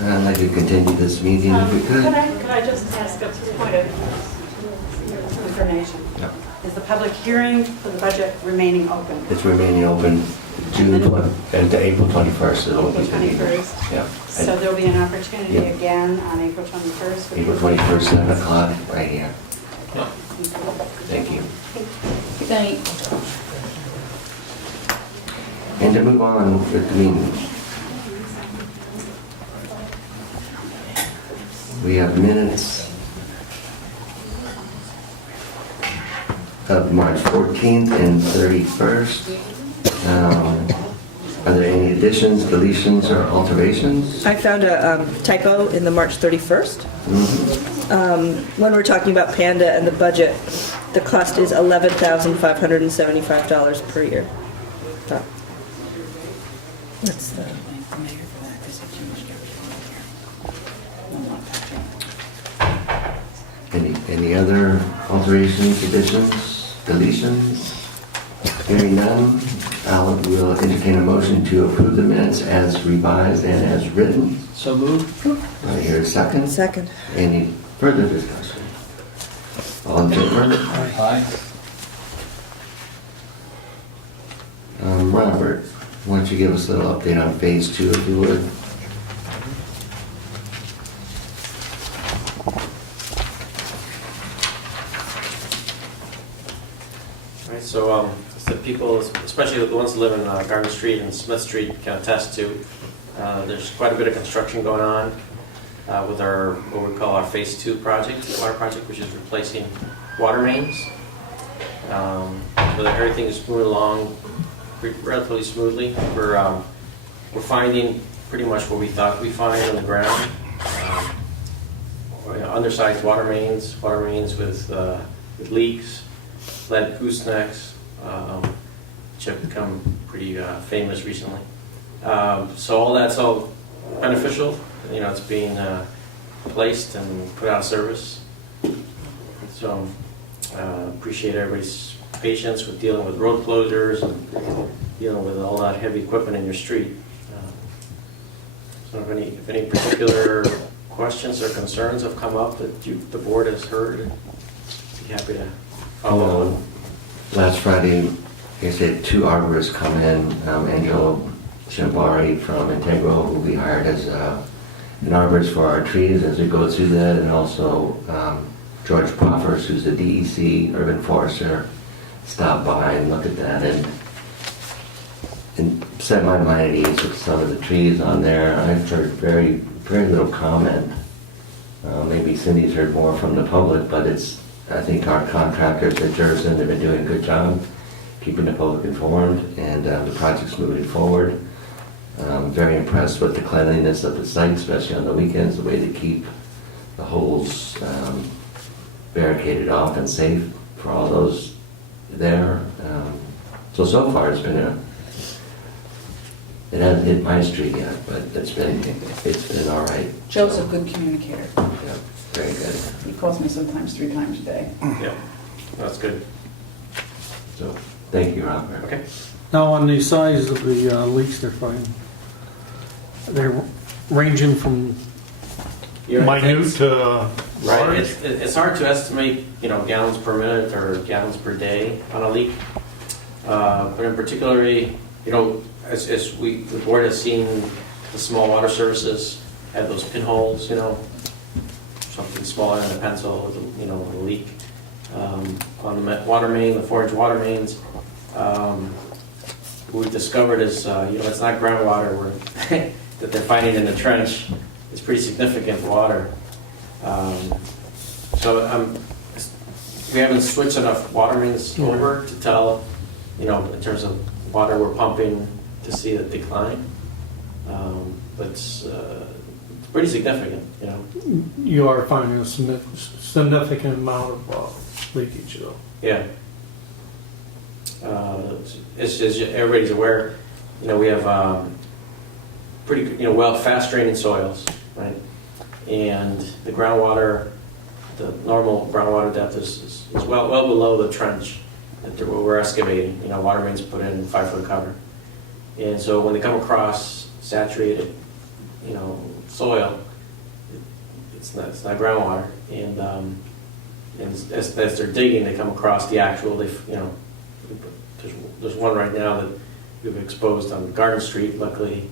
I'd like to continue this meeting if we could. Could I just ask a point of information? Yeah. Is the public hearing for the budget remaining open? It's remaining open June 20 and to April 21st. It'll April be continued. 21st? Yeah. So there'll be an opportunity Yeah. again on April 21st? April 21st, 7 o'clock, right here. Thank you. Thanks. And to move on with the meeting, we have minutes of March 14th and 31st. Are there any additions, deletions, or alterations? I found a typo in the March 31st. When we're talking about Panda and the budget, the cost is $11,575 per year. That's the... Any other alterations, additions, deletions? Hearing none, we'll entertain a motion to approve the minutes as revised and as written. So moved. Do I hear a second? Second. Any further discussion? All in favor? Aye. Robert, why don't you give us a little update on phase 2, if you would? Right, so the people, especially the ones that live in Garden Street and Smith Street, can attest to. There's quite a bit of construction going on with our, what we call our Phase 2 project, water project, which is replacing water mains. So that everything is moving along relatively smoothly. We're finding pretty much what we thought we'd find on the ground. Undersized water mains with leaks, lead goosenecks, which have become pretty famous recently. So all that's all beneficial. You know, it's being placed and put out of service. So appreciate everybody's patience with dealing with road closures and dealing with all that heavy equipment in your street. So if any particular questions or concerns have come up that the board has heard, I'd be happy to follow on. Last Friday, they said 2 arborists come in, Angelo Shimbari from Integral, who we hired as an arborist for our trees as we go through that, and also George Proffers, who's the DEC urban forester, stopped by and looked at that. And and set my mind at ease with some of the trees on there. I've heard very little comment. Maybe Cindy's heard more from the public, but I think our contractors at Jerson have been doing a good job keeping the public informed, and the project's moving forward. Very impressed with the cleanliness of the site, especially on the weekends, the way they keep the holes barricaded off and safe for all those there. So far it's been it hasn't hit my street yet, but it's been all right. Joe's a good communicator. Yeah, very good. He calls me sometimes 3 times a day. Yeah, that's good. So, thank you, Robert. Okay. Now, on the size of the leaks they're finding, they're ranging from minute to Right, large? it's hard to estimate, gallons per minute or gallons per day on a leak. But in particularly, as the board has seen, the small water services have those pinholes, something smaller than a pencil, a leak. On the water main, the 4-inch water mains, what we've discovered is, it's not groundwater that they're finding in the trench. It's pretty significant water. We haven't switched enough water mains over to tell, in terms of water we're pumping to see the decline. But it's pretty significant, You are finding a significant amount of leakage, though. Yeah. It's just, everybody's aware, we have pretty, fast draining soils, right? And the groundwater, the normal groundwater depth is well below the trench that we're excavating. Water mains put in 5-foot cover. And so when they come across saturated, soil, it's not groundwater. And as they're digging, they come across the actual, there's one right now that we've exposed on Garden Street. Luckily,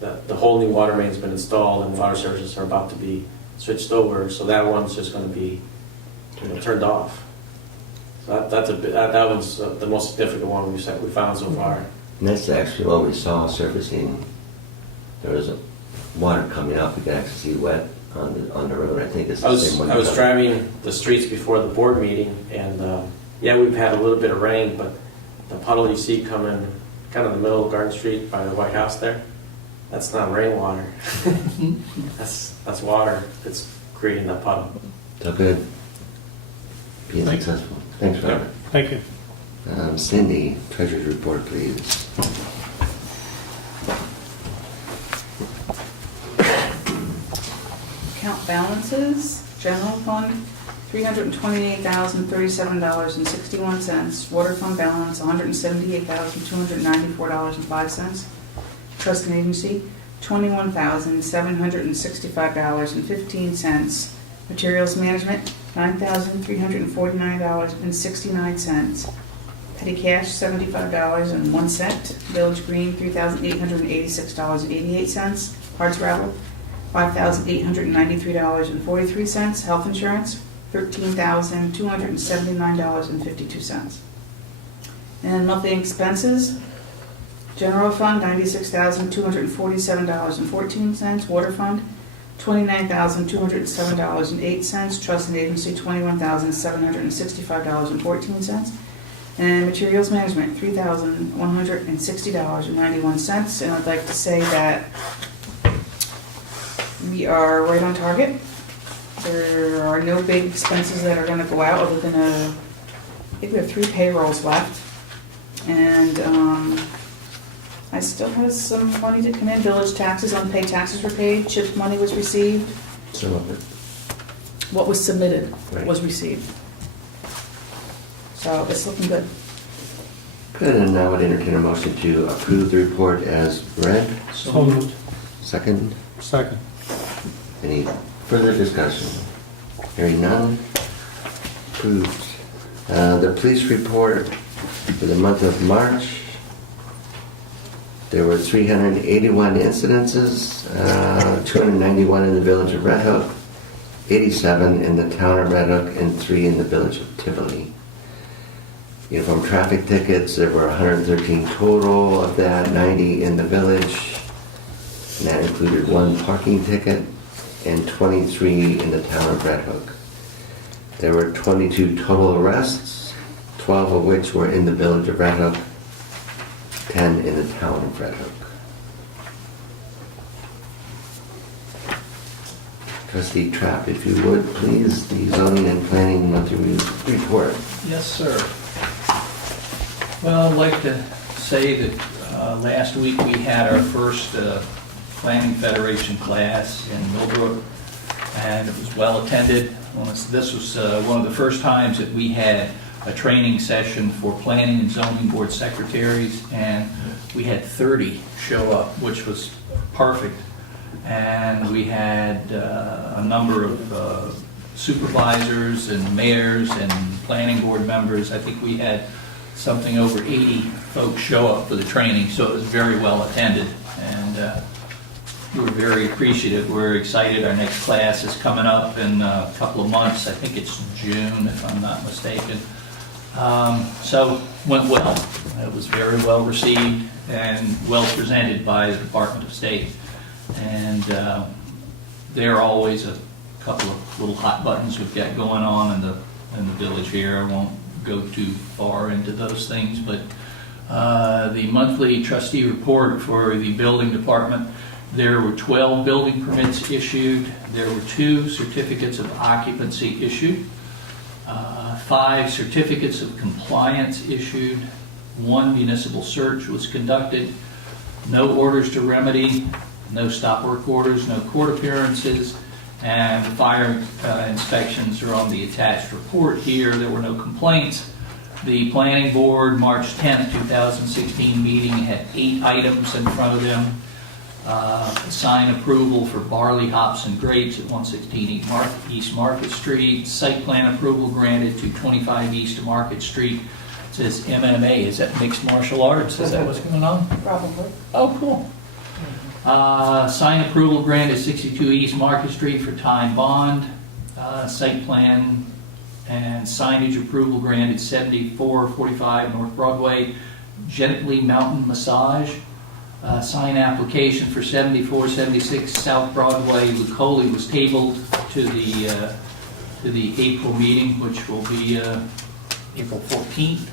the whole new water main has been installed and water services are about to be switched over, so that one's just going to be turned off. So that one's the most significant one we found so far. And that's actually what we saw surfacing. There was water coming up. You could actually see wet on the road. I think it's the same one. I was driving the streets before the board meeting, and we've had a little bit of rain, but the puddle you see coming kind of in the middle of Garden Street by the White House there, that's not rainwater. that's water that's creating that puddle. So good. Being successful. Thanks, Robert. Thank you. Cindy, Treasurer's report, please. Account balances, general fund, $328,037.61. Water fund balance, $178,294.05. Trust and agency, $21,765.15. Materials management, $9,349.69. Petty cash, $75.01. Village Green, $3,886.88. Cards raffle, $5,893.43. Health insurance, $13,279.52. And monthly expenses, general fund, $96,247.14. Water fund, $29,207.08. Trust and agency, $21,765.14. And materials management, $3,160.91. And I'd like to say that we are right on target. There are no big expenses that are going to go out other than I think we have 3 payrolls left. And I still have some money to come in. Village taxes, unpaid taxes were paid. CHIP money was received. Some of it. What was submitted Right. was received. So it's looking good. Good, and now I would entertain a motion to approve the report as read. So moved. Second. Second. Any further discussion? Hearing none. Approved. The police report for the month of March. There were 381 incidences, 291 in the village of Red Hook, 87 in the town of Red Hook, and 3 in the village of Tivoli. Uniform traffic tickets, there were 113 total, of that 90 in the village. And that included 1 parking ticket and 23 in the town of Red Hook. There were 22 total arrests, 12 of which were in the village of Red Hook, 10 in the town of Red Hook. Trustee Trapp, if you would, please, the zoning and planning monthly report. Yes, sir. Well, I'd like to say that last week we had our first Planning Federation class in Millbrook, and it was well attended. This was one of the first times that we had a training session for planning and zoning board secretaries, and we had 30 show up, which was perfect. And we had a number of supervisors and mayors and planning board members. I think we had something over 80 folks show up for the training, so it was very well attended. And we're very appreciative. We're excited. Our next class is coming up in a couple of months. I think it's June, if I'm not mistaken. So went well. It was very well received and well presented by the Department of State. And there are always a couple of little hot buttons we've got going on in the village here. I won't go too far into those things, but the monthly trustee report for the building department, there were 12 building permits issued. There were 2 certificates of occupancy issued, 5 certificates of compliance issued, 1 municipal search was conducted, no orders to remedy, no stop work orders, no court appearances, and the fire inspections are on the attached report here. There were no complaints. The planning board, March 10th, 2016 meeting had 8 items in front of them. Sign approval for barley, hops, and grapes at 116 East Market Street. Site plan approval granted to 25 East Market Street. It says MMA. Is that mixed martial arts? Is that what's going on? Probably. Oh, cool. Sign approval granted 62 East Market Street for time bond. Site plan and signage approval granted 7445 North Broadway, Gently Mountain Massage. Sign application for 7476 South Broadway, Lucoli was tabled to the April meeting, which will be April 14th.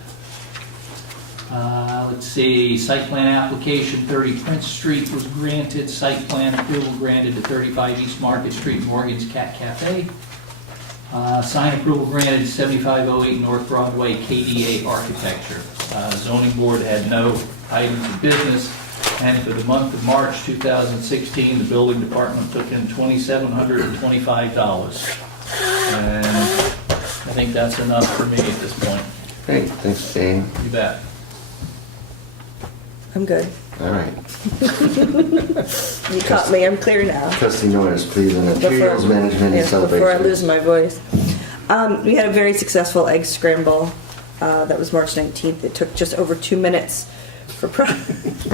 Let's see, site plan application 30 Prince Street was granted. Site plan approval granted to 35 East Market Street, Morgan's Cat Cafe. Sign approval granted 7508 North Broadway, KDA Architecture. Zoning board had no items of business. And for the month of March 2016, the building department took in $2,725. And I think that's enough for me at this point. Great, thanks, Dane. You bet. I'm good. All right. You caught me. I'm clear now. Trustee Norris, please, on materials management and Yes, celebration. before I lose my voice. We had a very successful egg scramble. That was March 19th. It took just over 2 minutes.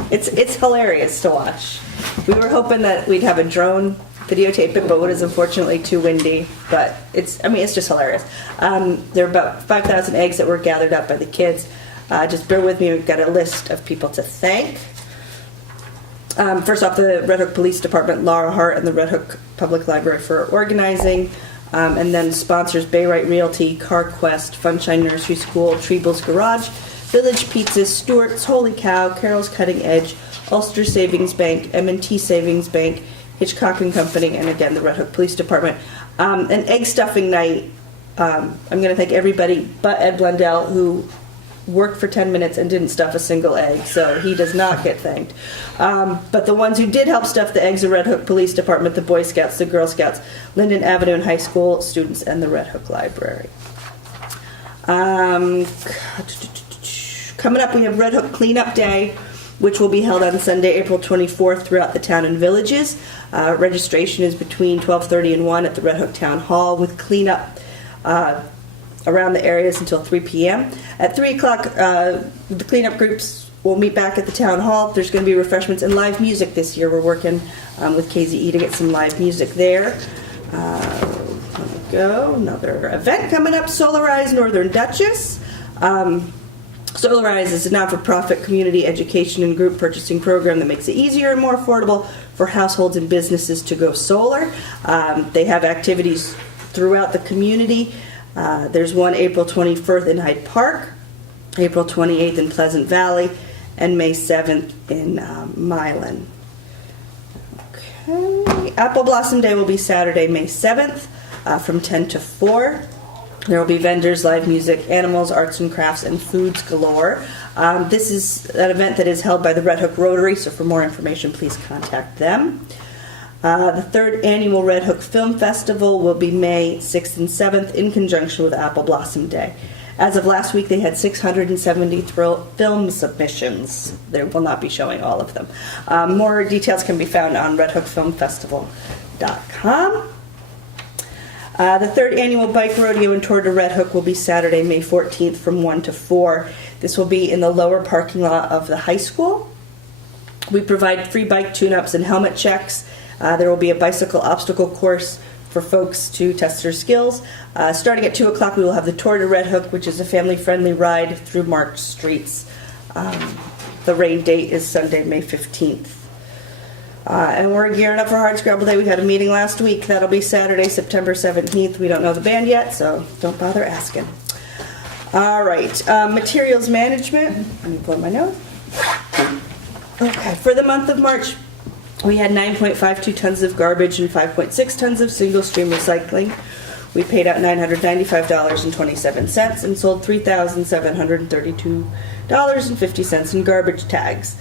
It's hilarious to watch. We were hoping that we'd have a drone videotape it, but it is unfortunately too windy. But it's just hilarious. There are about 5,000 eggs that were gathered up by the kids. Just bear with me. We've got a list of people to thank. First off, the Red Hook Police Department, Laura Hart, and the Red Hook Public Library for organizing. And then sponsors Bayrite Realty, CarQuest, Funshine Nursery School, Treeble's Garage, Village Pizzas, Stewart's, Holy Cow, Carol's Cutting Edge, Ulster Savings Bank, M&T Savings Bank, Hitchcock and Company, and again, the Red Hook Police Department. An egg stuffing night. I'm going to thank everybody but Ed Blundell, who worked for 10 minutes and didn't stuff a single egg, so he does not get thanked. But the ones who did help stuff the eggs, the Red Hook Police Department, the Boy Scouts, the Girl Scouts, Linden Avenue and High School students, and the Red Hook Library. Coming up, we have Red Hook Cleanup Day, which will be held on Sunday, April 24th throughout the town and villages. Registration is between 12:30 and 1 at the Red Hook Town Hall, with cleanup around the areas until 3 p.m. At 3 o'clock, the cleanup groups will meet back at the town hall. There's going to be refreshments and live music this year. We're working with KZE to get some live music there. Another event coming up, Solarize Northern Dutchess. Solarize is a not-for-profit community education and group purchasing program that makes it easier and more affordable for households and businesses to go solar. They have activities throughout the community. There's one April 21st in Hyde Park, April 28th in Pleasant Valley, and May 7th in Milan. Okay. Apple Blossom Day will be Saturday, May 7th from 10 to 4. There will be vendors, live music, animals, arts and crafts, and foods galore. This is an event that is held by the Red Hook Rotary, so for more information, please contact them. The third annual Red Hook Film Festival will be May 6th and 7th in conjunction with Apple Blossom Day. As of last week, they had 670 film submissions. They will not be showing all of them. More details can be found on redhookfilmfestival.com. The third annual Bike Rodeo and Tour to Red Hook will be Saturday, May 14th from 1 to 4. This will be in the lower parking lot of the high school. We provide free bike tune-ups and helmet checks. There will be a bicycle obstacle course for folks to test their skills. Starting at 2 o'clock, we will have the Tour to Red Hook, which is a family-friendly ride through marked streets. The rain date is Sunday, May 15th. And we're gearing up for Hardscrabble Day. We had a meeting last week. That'll be Saturday, September 17th. We don't know the band yet, so don't bother asking. All right, materials management. Let me blow my nose. Okay, for the month of March, we had 9.52 tons of garbage and 5.6 tons of single-stream recycling. We paid out $995.27 and sold $3,732.50 in garbage tags.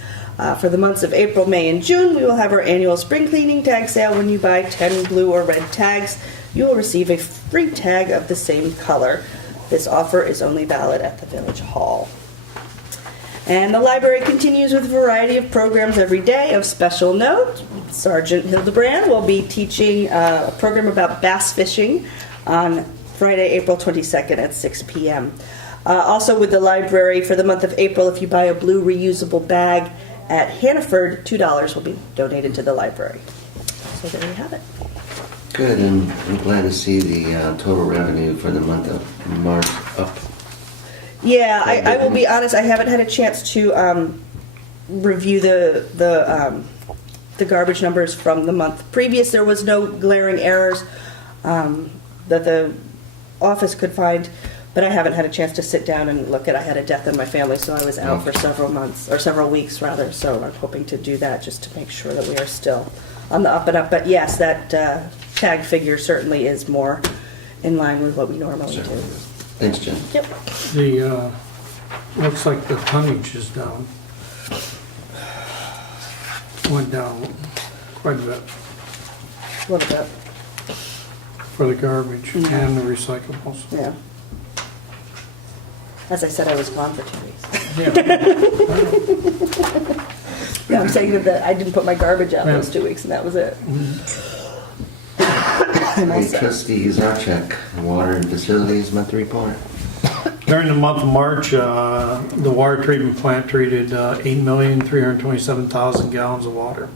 For the months of April, May, and June, we will have our annual spring cleaning tag sale. When you buy 10 blue or red tags, you will receive a free tag of the same color. This offer is only valid at the Village Hall. And the library continues with a variety of programs every day. Of special note, Sergeant Hildebrand will be teaching a program about bass fishing on Friday, April 22nd at 6 p.m. Also with the library, for the month of April, if you buy a blue reusable bag at Hannaford, $2 will be donated to the library. So there you have it. Good, and I'm glad to see the total revenue for the month of March up. Yeah, I will be honest, I haven't had a chance to review the garbage numbers from the month previous. There was no glaring errors that the office could find, but I haven't had a chance to sit down and look at. I had a death in my family, so I was out for several months, or several weeks rather, so I'm hoping to do that just to make sure that we are still on the up and up. But yes, that tag figure certainly is more in line with what we normally do. Thanks, Jim. Yep. The, looks like the tonnage is down. Went down quite a bit A little bit. for the garbage and the recyclables. Yeah. As I said, I was gone for 2 weeks. Yeah. Yeah, I'm saying that I didn't put my garbage out those 2 weeks, and that was it. Hey, Trustee Zarchek, Water and Facilities Monthly Report. During the month of March, the water treatment plant treated 8,327,000 gallons of water,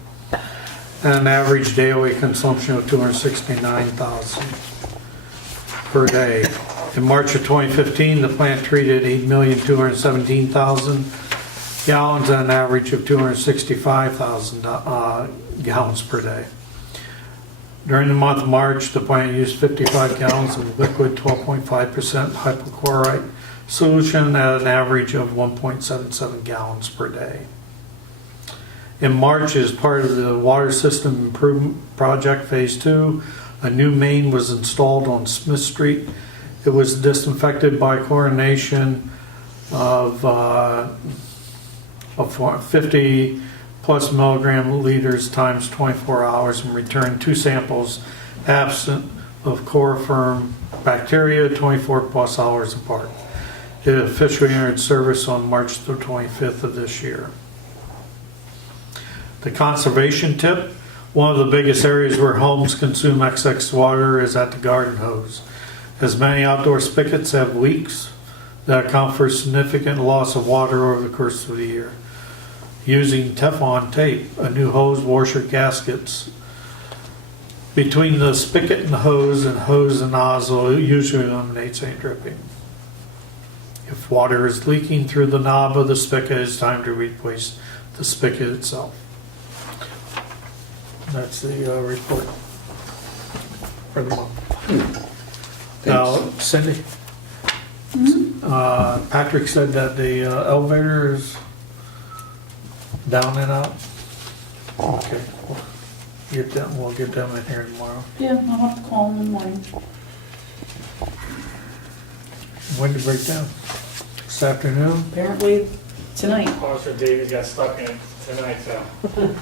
and an average daily consumption of 269,000 per day. In March of 2015, the plant treated 8,217,000 gallons and an average of 265,000 gallons per day. During the month of March, the plant used 55 gallons of liquid 12.5% hypochlorite solution at an average of 1.77 gallons per day. In March, as part of the Water System Improvement Project Phase 2, a new main was installed on Smith Street. It was disinfected by chlorination of 50 plus milligram liters times 24 hours and returned 2 samples absent of chloroform bacteria 24 plus hours apart. It officially entered service on March the 25th of this year. The conservation tip: one of the biggest areas where homes consume excess water is at the garden hose. As many outdoor spigots have leaks that account for significant loss of water over the course of the year. Using Teflon tape, a new hose washer gaskets between the spigot and the hose and nozzle usually eliminates any dripping. If water is leaking through the knob of the spigot, it's time to replace the spigot itself. That's the report for the month. Now, Cindy, Patrick said that the elevator is down and out. Okay, we'll get them in here tomorrow. Yeah, I'll have to call in the morning. When did it break down? This afternoon? Apparently tonight. Officer Davies got stuck in it tonight, so,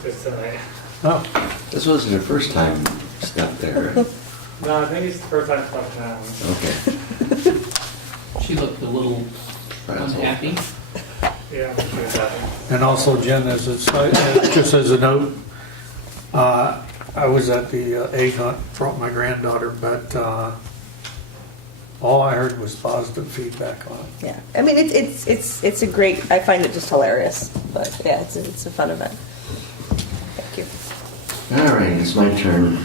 just tonight. Oh, This wasn't her first time stuck there, right? No, I think it's the first time stuck in that one. Okay. She looked a little unhappy. Yeah, I'm sure it's happened. and also Jen, just as a note, I was at the egg hunt, brought my granddaughter, but all I heard was positive feedback on it. Yeah, I mean, it's a great, I find it just hilarious, but yeah, it's a fun event. Thank you. All right, it's my turn.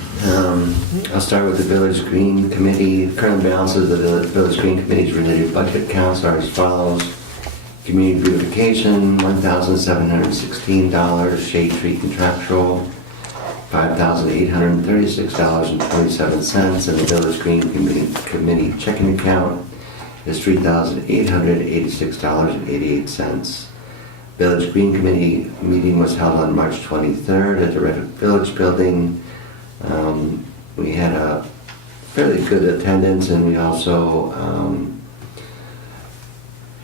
I'll start with the Village Green Committee. Current balances of the Village Green Committee's related budget counts are as follows. Community beautification, $1,716. Shade tree contractual, $5,836.27. And the Village Green Committee checking account is $3,886.88. Village Green Committee meeting was held on March 23rd at the Red Hook Village Building. We had a fairly good attendance, and we also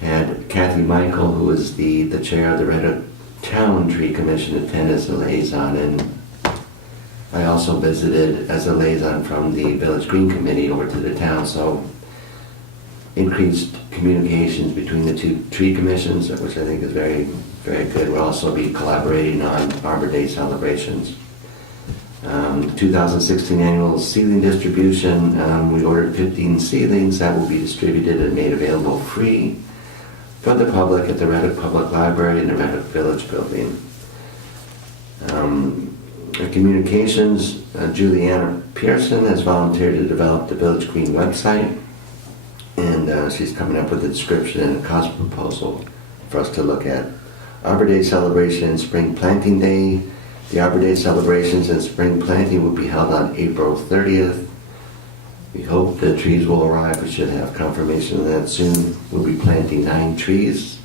had Kathy Michael, who is the chair of the Red Hook Town Tree Commission, attend as a liaison, and I also visited as a liaison from the Village Green Committee over to the town, so increased communications between the two tree commissions, which I think is very, very good. We'll also be collaborating on Arbor Day celebrations. 2016 annual seedling distribution, we ordered 15 seedlings that will be distributed and made available free for the public at the Red Hook Public Library and the Red Hook Village Building. Communications, Juliana Pearson has volunteered to develop the Village Green website, and she's coming up with a description and a cost proposal for us to look at. Arbor Day celebration and Spring Planting Day. The Arbor Day celebrations and spring planting will be held on April 30th. We hope the trees will arrive. We should have confirmation of that soon. We'll be planting 9 trees.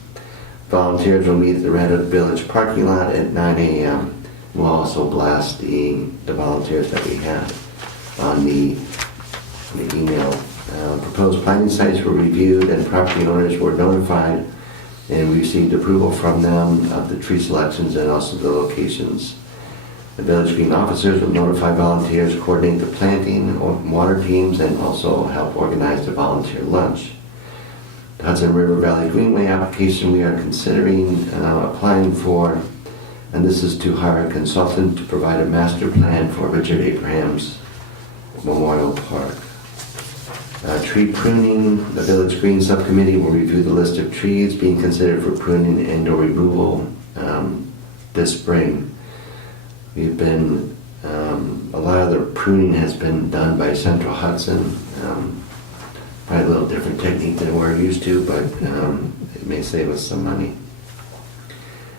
Volunteers will meet at the Red Hook Village parking lot at 9 a.m. We'll also blast the volunteers that we have on the email. Proposed planting sites were reviewed and property owners were notified, and we received approval from them of the tree selections and also the locations. The Village Green officers will notify volunteers, coordinate the planting or water teams, and also help organize the volunteer lunch. The Hudson River Valley Greenway application we are considering applying for, and this is to hire a consultant to provide a master plan for Richard Abraham's Memorial Park. Tree pruning, the Village Green Subcommittee will review the list of trees being considered for pruning and or removal this spring. We've been, a lot of the pruning has been done by Central Hudson. Probably a little different technique than we're used to, but it may save us some money.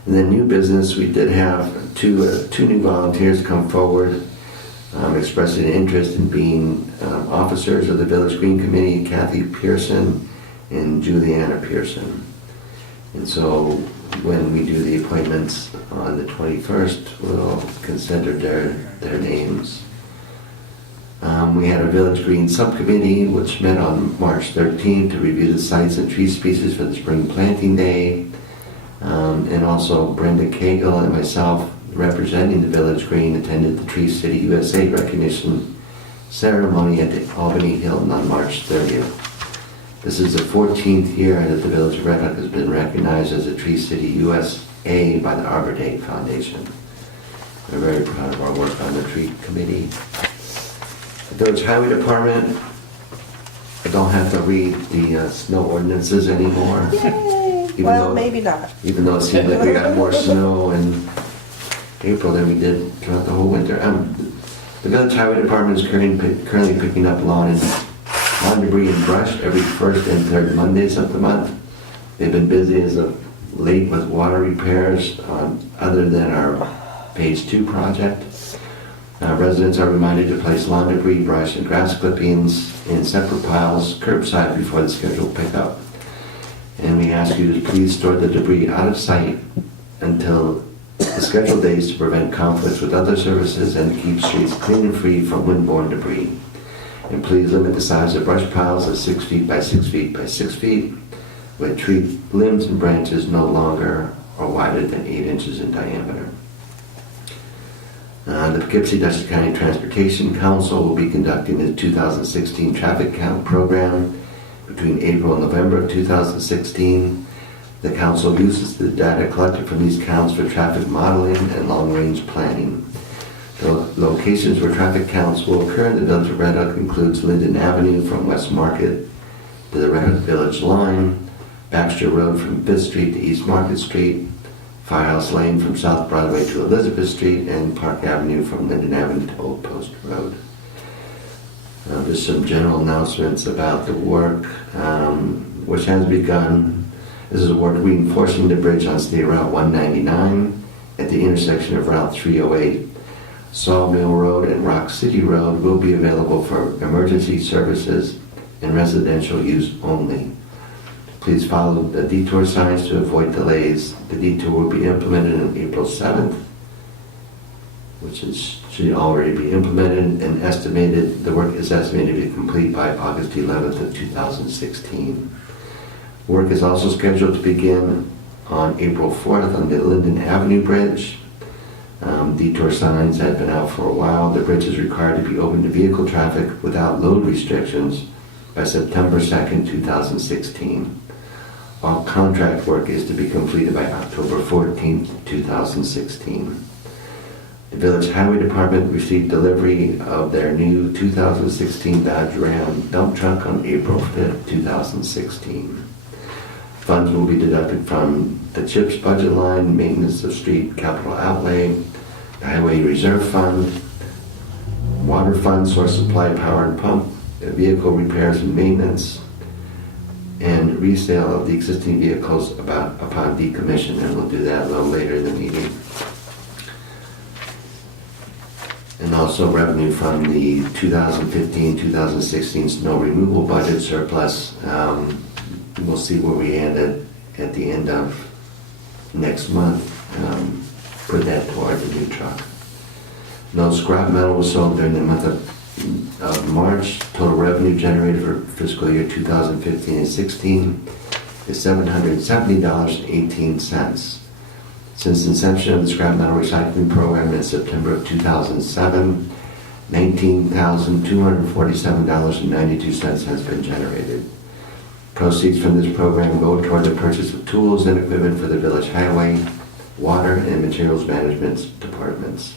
And then new business, we did have two new volunteers come forward expressing an interest in being officers of the Village Green Committee, Kathy Pearson and Juliana Pearson. And so when we do the appointments on the 21st, we'll consider their names. We had a Village Green Subcommittee which met on March 13th to review the sites and tree species for the Spring Planting Day. And also Brenda Cagle and myself, representing the Village Green, attended the Tree City USA recognition ceremony at the Albany Hilton on March 30th. This is the 14th year that the Village of Red Hook has been recognized as a Tree City USA by the Arbor Day Foundation. We're very proud of our work on the tree committee. The Village Highway Department, I don't have to read the snow ordinances anymore. Yay! Well, maybe not. Even though it seems like we got more snow in April than we did throughout the whole winter. The Village Highway Department is currently picking up lawn debris and brush every first and third Mondays of the month. They've been busy as of late with water repairs, other than our Phase 2 project. Residents are reminded to place lawn debris, brush, and grass clippings in separate piles curbside before the scheduled pickup. And we ask you to please store the debris out of sight until the scheduled days to prevent conflicts with other services and to keep streets clean and free from windborne debris. And please limit the size of brush piles of 6 feet by 6 feet by 6 feet, with tree limbs and branches no longer or wider than 8 inches in diameter. The Poughkeepsie Dutchess County Transportation Council will be conducting the 2016 traffic count program between April and November of 2016. The council uses the data collected from these counts for traffic modeling and long-range planning. The locations where traffic counts will occur in the village of Red Hook includes Linden Avenue from West Market to the Red Hook Village line, Baxter Road from 5th Street to East Market Street, Firehouse Lane from South Broadway to Elizabeth Street, and Park Avenue from Linden Avenue to Old Post Road. There's some general announcements about the work, which has begun. This is work reinforcing the bridge on State Route 199 at the intersection of Route 308. Sawmill Road and Rock City Road will be available for emergency services and residential use only. Please follow the detour signs to avoid delays. The detour will be implemented on April 7th, which should already be implemented, and the work is estimated to be complete by August 11th of 2016. Work is also scheduled to begin on April 4th on the Linden Avenue Bridge. Detour signs have been out for a while. The bridge is required to be open to vehicle traffic without load restrictions by September 2nd, 2016. All contract work is to be completed by October 14th, 2016. The Village Highway Department received delivery of their new 2016 Dodge Ram dump truck on April 5th, 2016. Funds will be deducted from the CHIPS budget line, maintenance of street capital outlay, the Highway Reserve Fund, water fund, source supply, power and pump, vehicle repairs and maintenance, and resale of the existing vehicles upon decommission, and we'll do that a little later in the meeting. And also revenue from the 2015-2016 snow removal budget surplus. We'll see where we end at the end of next month. Put that toward the new truck. No scrap metal was sold during the month of March. Total revenue generated for fiscal year 2015 and 16 is $770.18. Since inception of the scrap metal recycling program in September of 2007, $19,247.92 has been generated. Proceeds from this program go toward the purchase of tools and equipment for the village highway, water, and materials management departments.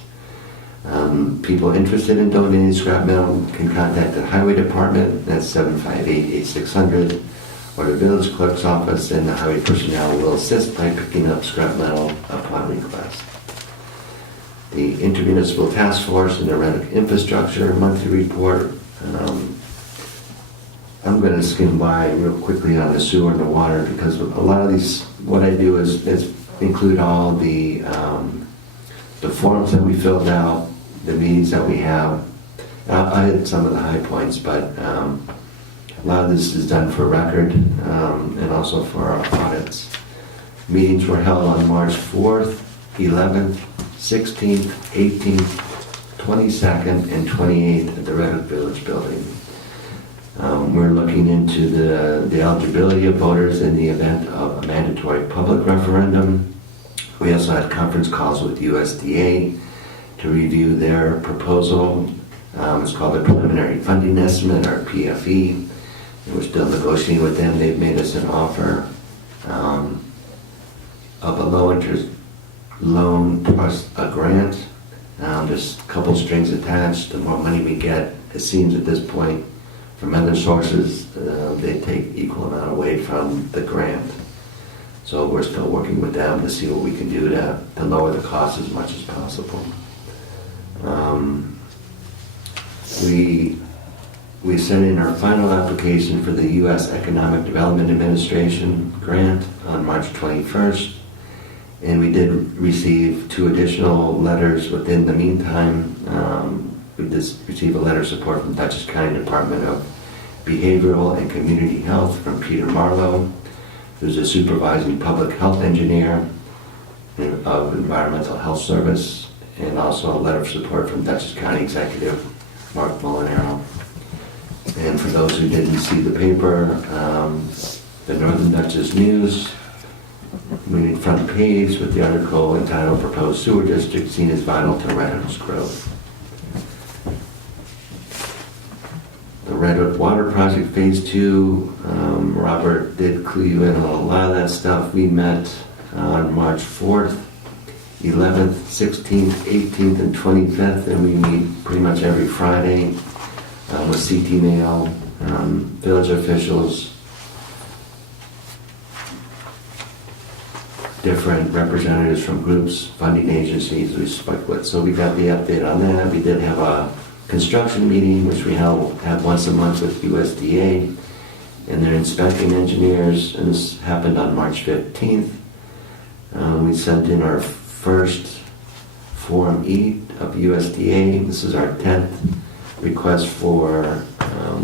People interested in donating scrap metal can contact the highway department, that's 758-8600, or the village clerk's office, and the highway personnel will assist by picking up scrap metal upon request. The Intermunicipal Task Force and the Red Hook Infrastructure monthly report. I'm going to skim by real quickly on the sewer and the water, because a lot of these, what I do is include all the forms that we filled out, the meetings that we have. I had some of the high points, but a lot of this is done for record and also for our audits. Meetings were held on March 4th, 11th, 16th, 18th, 22nd, and 28th at the Red Hook Village Building. We're looking into the eligibility of voters in the event of a mandatory public referendum. We also had conference calls with USDA to review their proposal. It's called the Preliminary Funding Estimate, or PFE. And we're still negotiating with them. They've made us an offer of a low-interest loan plus a grant. There's a couple strings attached. The more money we get, it seems at this point, from other sources, they take equal amount away from the grant. So we're still working with them to see what we can do to lower the cost as much as possible. We we sent in our final application for the U.S. Economic Development Administration grant on March 21st. And we did receive 2 additional letters within the meantime. We did receive a letter of support from Dutchess County Department of Behavioral and Community Health from Peter Marlowe, who's a supervising public health engineer of Environmental Health Service, and also a letter of support from Dutchess County Executive Mark Molinaro. And for those who didn't see the paper, the Northern Dutchess News, we need front page with the article entitled Proposed Sewer District Seen as Vital to Red Hook's Growth. The Red Hook Water Project Phase 2, Robert did clue you in on a lot of that stuff. We met on March 4th, 11th, 16th, 18th, and 25th, and we meet pretty much every Friday with CT Mail, village officials, different representatives from groups, funding agencies we spoke with. So we got the update on that. We did have a construction meeting, which we have once a month with USDA, and they're inspecting engineers, and this happened on March 15th. We sent in our first Form E of USDA. This is our 10th request for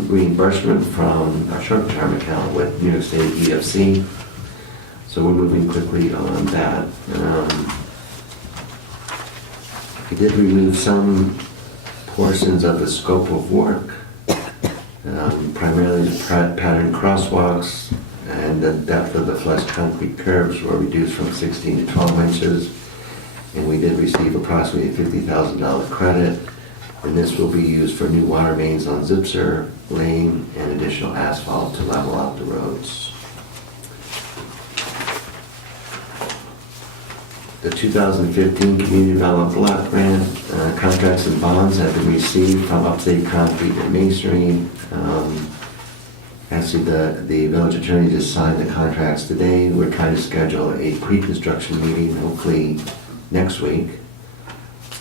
reimbursement from our short-term account with New York State EFC. So we're moving quickly on that. We did remove some portions of the scope of work, primarily the pattern crosswalks, and the depth of the flush concrete curbs were reduced from 16 to 12 inches. And we did receive approximately a $50,000 credit, and this will be used for new water mains on Zipser Lane and additional asphalt to level out the roads. The 2015 Community Development Block Grant contracts and bonds have been received from Upstate Concrete and Masonry. Actually, the village attorney just signed the contracts today. We're trying to schedule a pre-construction meeting, hopefully next week.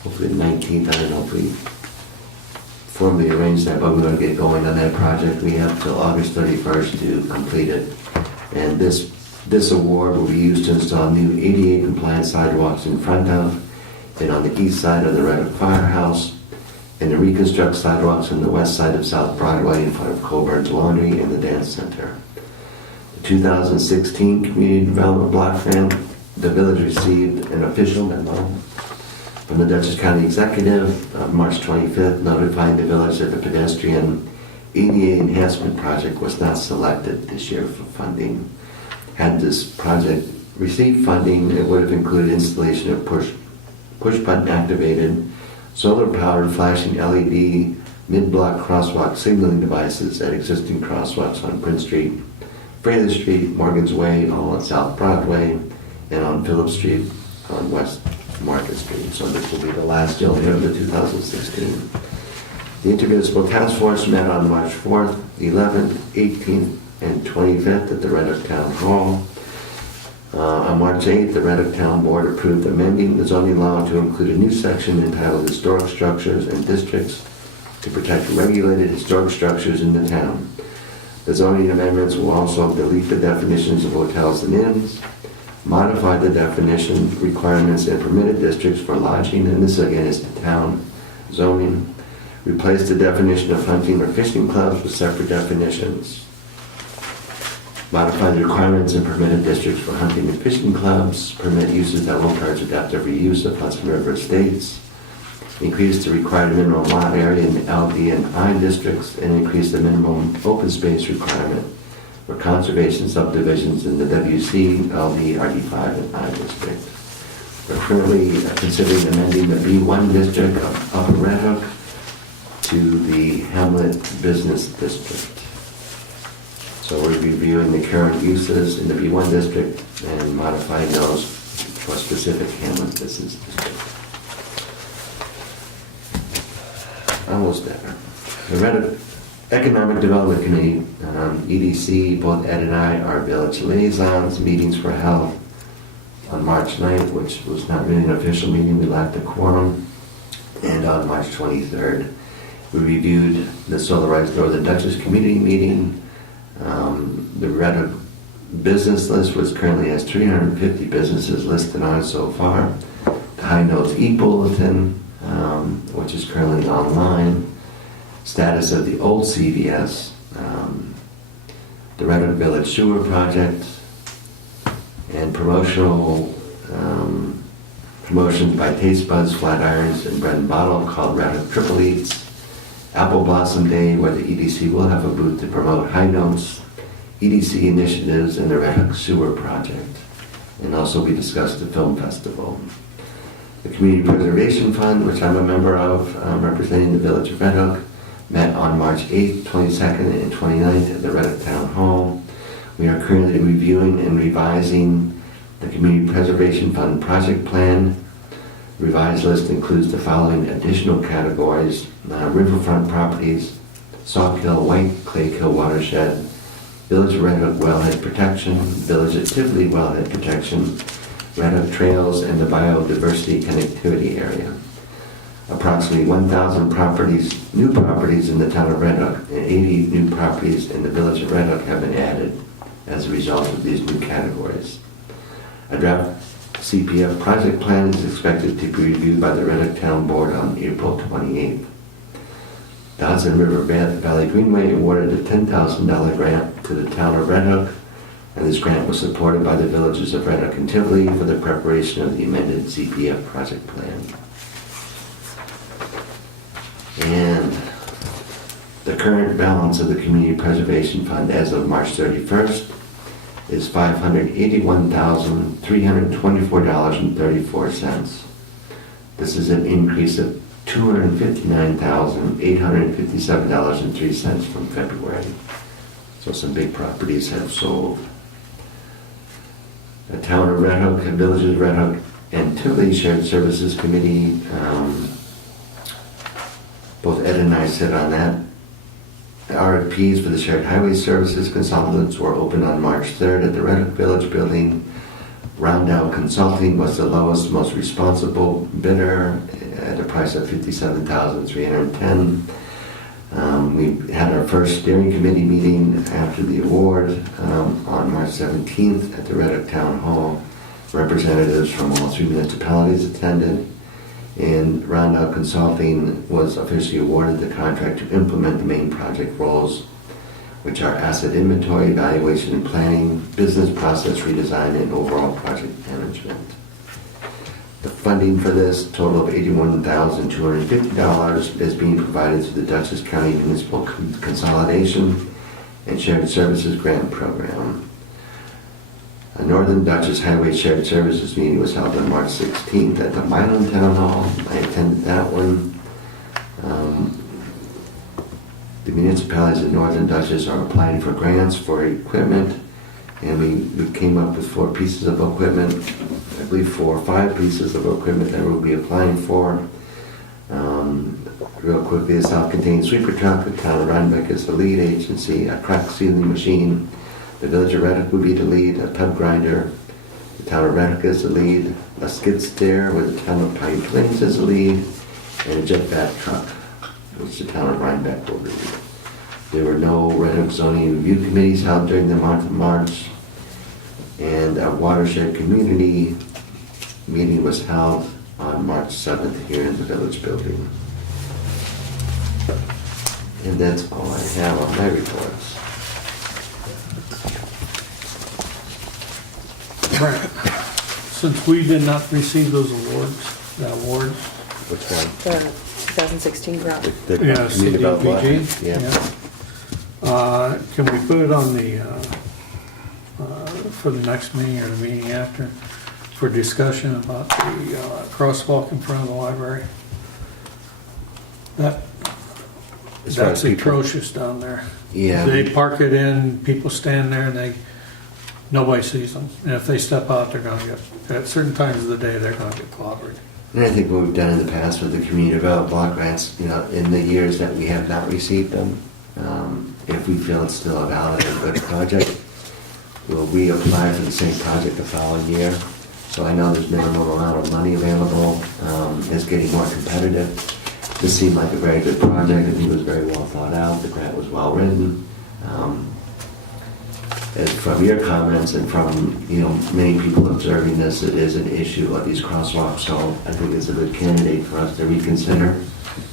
Hopefully the 19th. I don't know if we formally arranged that, but we're going to get going on that project. We have till August 31st to complete it. And this award will be used to install new ADA compliant sidewalks in front of and on the east side of the Red Hook Firehouse, and to reconstruct sidewalks on the west side of South Broadway in front of Coburn's Laundry and the Dance Center. The 2016 Community Development Block Grant, the village received an official memo from the Dutchess County Executive on March 25th notifying the village that the pedestrian ADA enhancement project was not selected this year for funding. Had this project received funding, it would have included installation of push button activated, solar powered flashing LED mid-block crosswalk signaling devices at existing crosswalks on Prince Street, Fraser Street, Morgan's Way, all on South Broadway, and on Phillip Street on West Market Street. So this will be the last year of the 2016. The Intermunicipal Task Force met on March 4th, 11th, 18th, and 25th at the Red Hook Town Hall. On March 8th, the Red Hook Town Board approved amending the zoning law to include a new section entitled Historic Structures and Districts to protect regulated historic structures in the town. The zoning amendments will also delete the definitions of hotels and inns, modify the definition requirements in permitted districts for lodging, and this again is the town zoning, replace the definition of hunting or fishing clubs with separate definitions, modify the requirements in permitted districts for hunting and fishing clubs, permit uses that will encourage adaptive reuse of Hudson River estates, increase the required minimum lot area in the LD and I districts, and increase the minimum open space requirement for conservation subdivisions in the WC, LD, RD5, and I district. We're currently considering amending the B1 district of Upper Red Hook to the Hamlet Business District. So we're reviewing the current uses in the B1 district and modifying those for specific Hamlet Business District. Almost there. The Red Hook Economic Development Committee, EDC, both Ed and I are village liaisons. Meetings were held on March 9th, which was not really an official meeting. We lacked a quorum. And on March 23rd. We reviewed the Solarized Northern Dutchess Community Meeting. The Red Hook business list was currently has 350 businesses listed on it so far. The High Notes e-bulletin, which is currently online. Status of the old CVS. The Red Hook Village Sewer Project. And promotions by Taste Buds, Flatirons, and Bread and Bottle called Red Hook Triple Eats. Apple Blossom Day, where the EDC will have a booth to promote High Notes, EDC initiatives, and the Red Hook Sewer Project. And also we discussed the film festival. The Community Preservation Fund, which I'm a member of, representing the Village of Red Hook, met on March 8th, 22nd, and 29th at the Red Hook Town Hall. We are currently reviewing and revising the Community Preservation Fund project plan. The revised list includes the following additional categories: riverfront properties, Sauk Hill, White Clay Hill Watershed, Village of Red Hook Wellhead Protection, Village of Tivoli Wellhead Protection, Red Hook Trails, and the Biodiversity Connectivity Area. Approximately 1,000 properties, new properties in the town of Red Hook, and 80 new properties in the Village of Red Hook have been added as a result of these new categories. A draft CPF project plan is expected to be reviewed by the Red Hook Town Board on April 28th. The Hudson River Valley Greenway awarded a $10,000 grant to the town of Red Hook, and this grant was supported by the villages of Red Hook and Tivoli for the preparation of the amended CPF project plan. And the current balance of the Community Preservation Fund as of March 31st is $581,324.34. This is an increase of $259,857.03 from February. So some big properties have sold. The Town of Red Hook, Villages of Red Hook, and Tivoli Shared Services Committee, both Ed and I sit on that. The RFPs for the Shared Highway Services consultants were opened on March 3rd at the Red Hook Village Building. Roundout Consulting was the lowest, most responsible bidder at a price of $57,310. We had our first steering committee meeting after the award on March 17th at the Red Hook Town Hall. Representatives from all three municipalities attended, and Roundout Consulting was officially awarded the contract to implement the main project roles, which are asset inventory, evaluation and planning, business process redesign, and overall project management. The funding for this, total of $81,250, is being provided through the Dutchess County Municipal Consolidation and Shared Services Grant Program. A Northern Dutchess Highway Shared Services meeting was held on March 16th at the Milan Town Hall. I attended that one. The municipalities of Northern Dutchess are applying for grants for equipment, and we came up with 4 pieces of equipment, I believe 4 or 5 pieces of equipment that we'll be applying for. Real quickly, a self-contained sweeper truck, the town of Rhinebeck is the lead agency, a crack sealing machine, the Village of Red Hook would be the lead, a tub grinder, the town of Red Hook is the lead, a skid steer with the town of Pine Plains as the lead, and a jet vac truck, which the town of Rhinebeck will lead. There were no Red Hook zoning review committees held during the month of March, and a watershed community meeting was held on March 7th here in the Village Building. And that's all I have on my reports. Right. Since we did not receive those awards, Which one? The 2016 grant. The yeah, community development CDBG, block? Yeah. can we put it on the, for the next meeting or the meeting after, for discussion about the crosswalk in front of the library? As far That's as people- atrocious down there. Yeah. They park it in, people stand there and nobody sees them. And if they step out, they're gonna get, at certain times of the day, they're gonna get clobbered. And I think what we've done in the past with the community development block grants, in the years that we have not received them, if we feel it's still a valid and good project, we'll reapply for the same project the following year. So I know there's minimum amount of money available. It's getting more competitive. this seemed like a very good project. I think it was very well thought out. The grant was well written. And from your comments and from, many people observing this, it is an issue of these crosswalks. So I think it's a good candidate for us to reconsider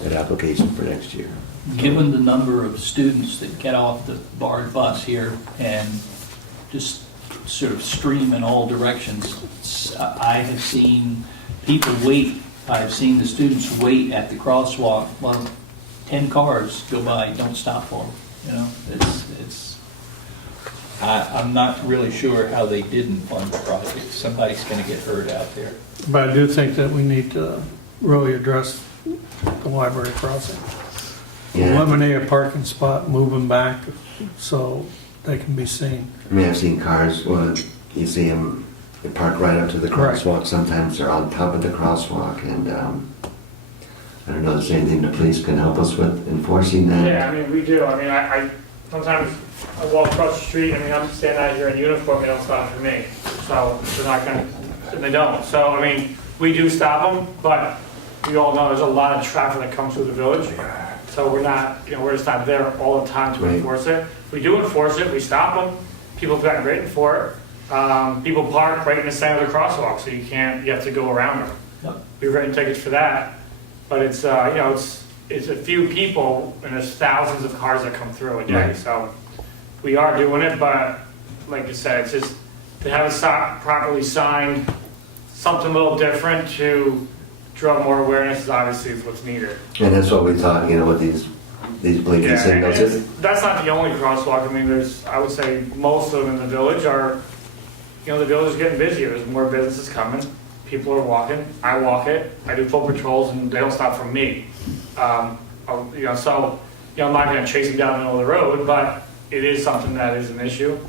that application for next year. Given the number of students that get off the BART bus here and just sort of stream in all directions, I have seen people wait. I've seen the students wait at the crosswalk while 10 cars go by, don't stop for them. I'm not really sure how they didn't fund the project. Somebody's going to get hurt out there. But I do think that we need to really address the library crossing. Yeah. Eliminate a parking spot, move them back so they can be seen. I mean, I've seen cars, you see them, they park right up to the crosswalk. Sometimes they're on top of the crosswalk, and I don't know if there's anything the police can help us with enforcing that. Yeah, I mean, we do. I mean, I sometimes I walk across the street. I mean, I'm standing out here in uniform. They don't stop for me, so they're not going to. They don't. So I mean, we do stop them, but we all know there's a lot of traffic that comes through the village. So we're not, we're just not there all the time to enforce it. We do enforce it. We stop them. People have gotten written for it. People park right in the center of the crosswalk, so you have to go around them. Yep. We've written tickets for that, but it's it's a few people and there's thousands of cars that come through a day. Right. So we are doing it, but like you said, it's just to have it properly signed, something a little different to draw more awareness is obviously what's needed. And that's what we thought, with these blinking signals. That's not the only crosswalk. I mean, I would say most of them in the village are, the village is getting busier. There's more businesses coming. People are walking. I walk it. I do full patrols, and they don't stop for me. So I'm not going to chase them down the middle of the road, but it is something that is an issue.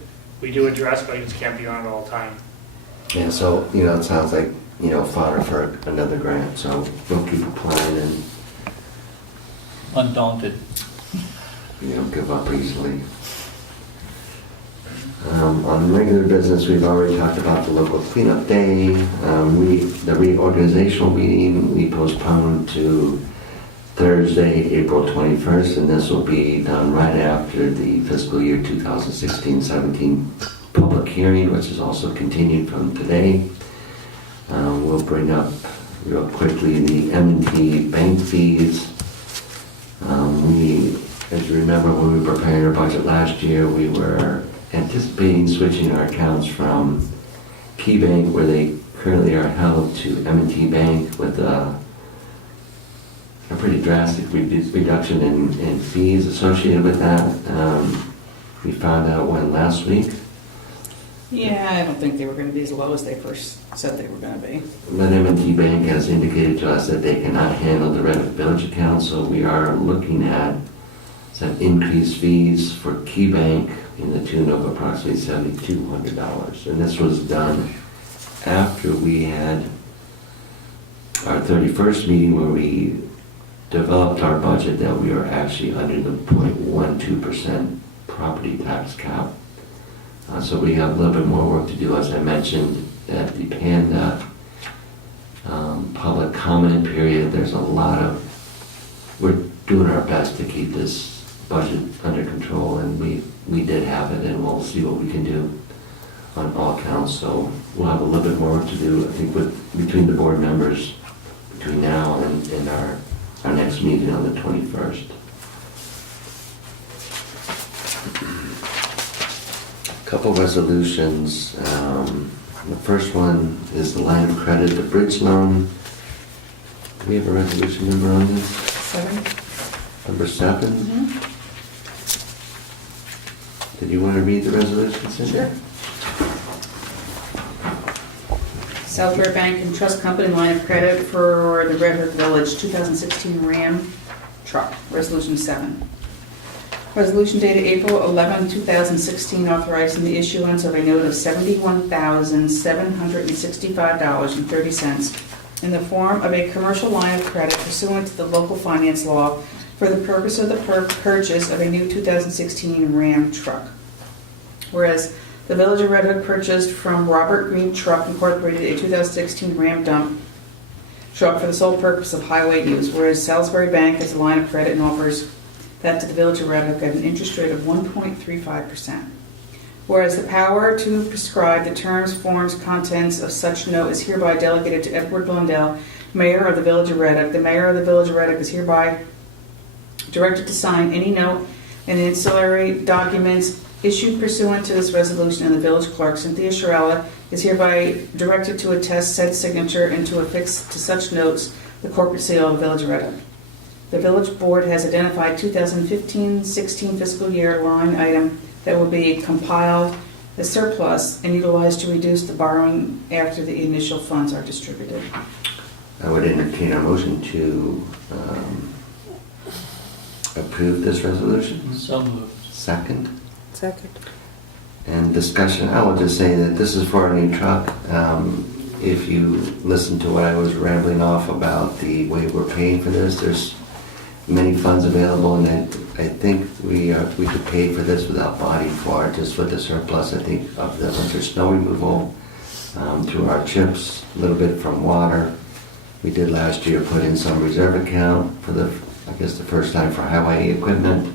We do address, but you just can't be on it all the time. Yeah, so, it sounds like, fodder for another grant, so we'll keep applying and, Undaunted. give up easily. On regular business, we've already talked about the local cleanup day. The reorganizational meeting, we postponed to Thursday, April 21st, and this will be done right after the fiscal year 2016-17 public hearing, which is also continued from today. We'll bring up real quickly the M&T bank fees. As you remember, when we were preparing our budget last year, we were anticipating switching our accounts from Key Bank, where they currently are held, to M&T Bank with a pretty drastic reduction in fees associated with that. We found out when last week. Yeah, I don't think they were going to be as low as they first said they were going to be. But M&T Bank has indicated to us that they cannot handle the Red Hook Village account, so we are looking at some increased fees for Key Bank in the tune of approximately $7,200. And this was done after we had our 31st meeting where we developed our budget that we are actually under the 0.12% property tax cap. So we have a little bit more work to do, as I mentioned, at the Panda public comment period. There's a lot of, we're doing our best to keep this budget under control, and we did have it, and we'll see what we can do on all counts. So we'll have a little bit more work to do, I think, between the board members between now and our next meeting on the 21st. Couple resolutions. The first one is the line of credit, the bridge loan. Do we have a resolution number on this? 7. Number 7? Mm-hmm. Did you want to read the resolution, Cindy? Sure. Southbury Bank and Trust Company line of credit for the Red Hook Village 2016 Ram truck, Resolution 7. Resolution dated April 11, 2016, authorizing the issuance of a note of $71,765.30 in the form of a commercial line of credit pursuant to the local finance law for the purpose of the purchase of a new 2016 Ram truck. Whereas the Village of Red Hook purchased from Robert Green Truck Incorporated a 2016 Ram dump show up for the sole purpose of highway use, whereas Salisbury Bank has a line of credit and offers that to the Village of Red Hook at an interest rate of 1.35%. Whereas the power to prescribe the terms, forms, contents of such note is hereby delegated to Edward Blundell, Mayor of the Village of Red Hook. The Mayor of the Village of Red Hook is hereby directed to sign any note and ancillary documents issued pursuant to this resolution, and the village clerk, Cynthia Sharella, is hereby directed to attest said signature and to affix to such notes the corporate seal of the Village of Red Hook. The village board has identified 2015-16 fiscal year line item that will be compiled as surplus and utilized to reduce the borrowing after the initial funds are distributed. I would entertain a motion to approve this resolution. So moved. Second. Second. And discussion, I will just say that this is for our new truck. If you listen to what I was rambling off about the way we're paying for this, there's many funds available, and I think we could pay for this without body for it, just with the surplus, I think, of the winter snow removal, through our chips, a little bit from water. We did last year put in some reserve account for the first time for highway equipment.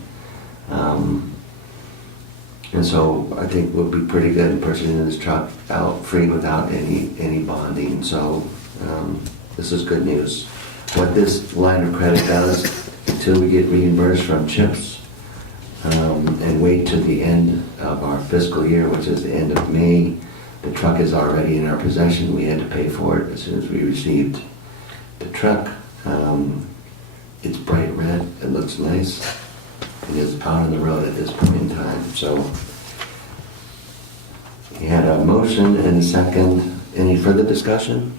And so I think we'll be pretty good in purchasing this truck out free without any bonding. So this is good news. What this line of credit does, until we get reimbursed from CHIPS and wait to the end of our fiscal year, which is the end of May, the truck is already in our possession. We had to pay for it as soon as we received the truck. It's bright red. It looks nice. It is out on the road at this point in time. So we had a motion and a second. Any further discussion?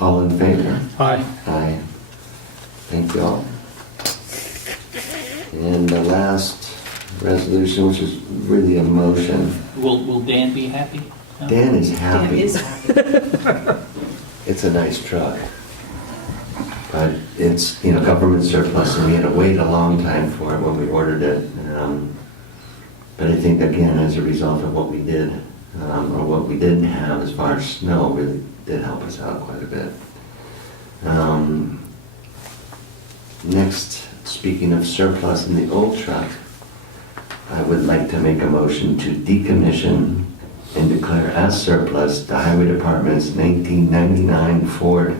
All in favor? Aye. Aye. Thank you all. And the last resolution, which is really a motion. Will Dan be happy? No? Dan is happy. Dan is happy. It's a nice truck. But it's, government surplus, and we had to wait a long time for it when we ordered it. But I think, again, as a result of what we did, or what we didn't have as far as snow, really did help us out quite a bit. Next, speaking of surplus in the old truck, I would like to make a motion to decommission and declare as surplus the Highway Department's 1999 Ford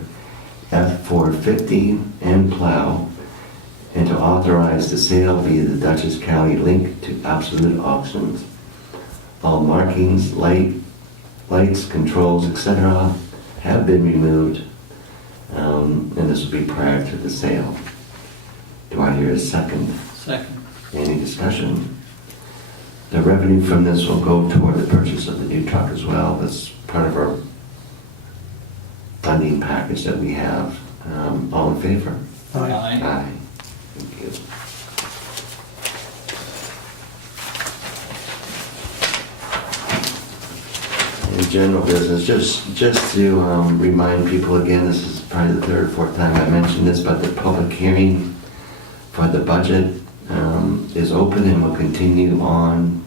F450 and plow, and to authorize the sale via the Dutchess County link to Absolute Auctions. All markings, lights, controls, etc. have been removed, and this will be prior to the sale. Do I hear a second? Second. Any discussion? The revenue from this will go toward the purchase of the new truck as well. That's part of our funding package that we have. All in favor? Aye. Aye. Thank you. In general business, just to remind people again, this is probably the third or fourth time I mentioned this, but the public hearing for the budget is open and will continue on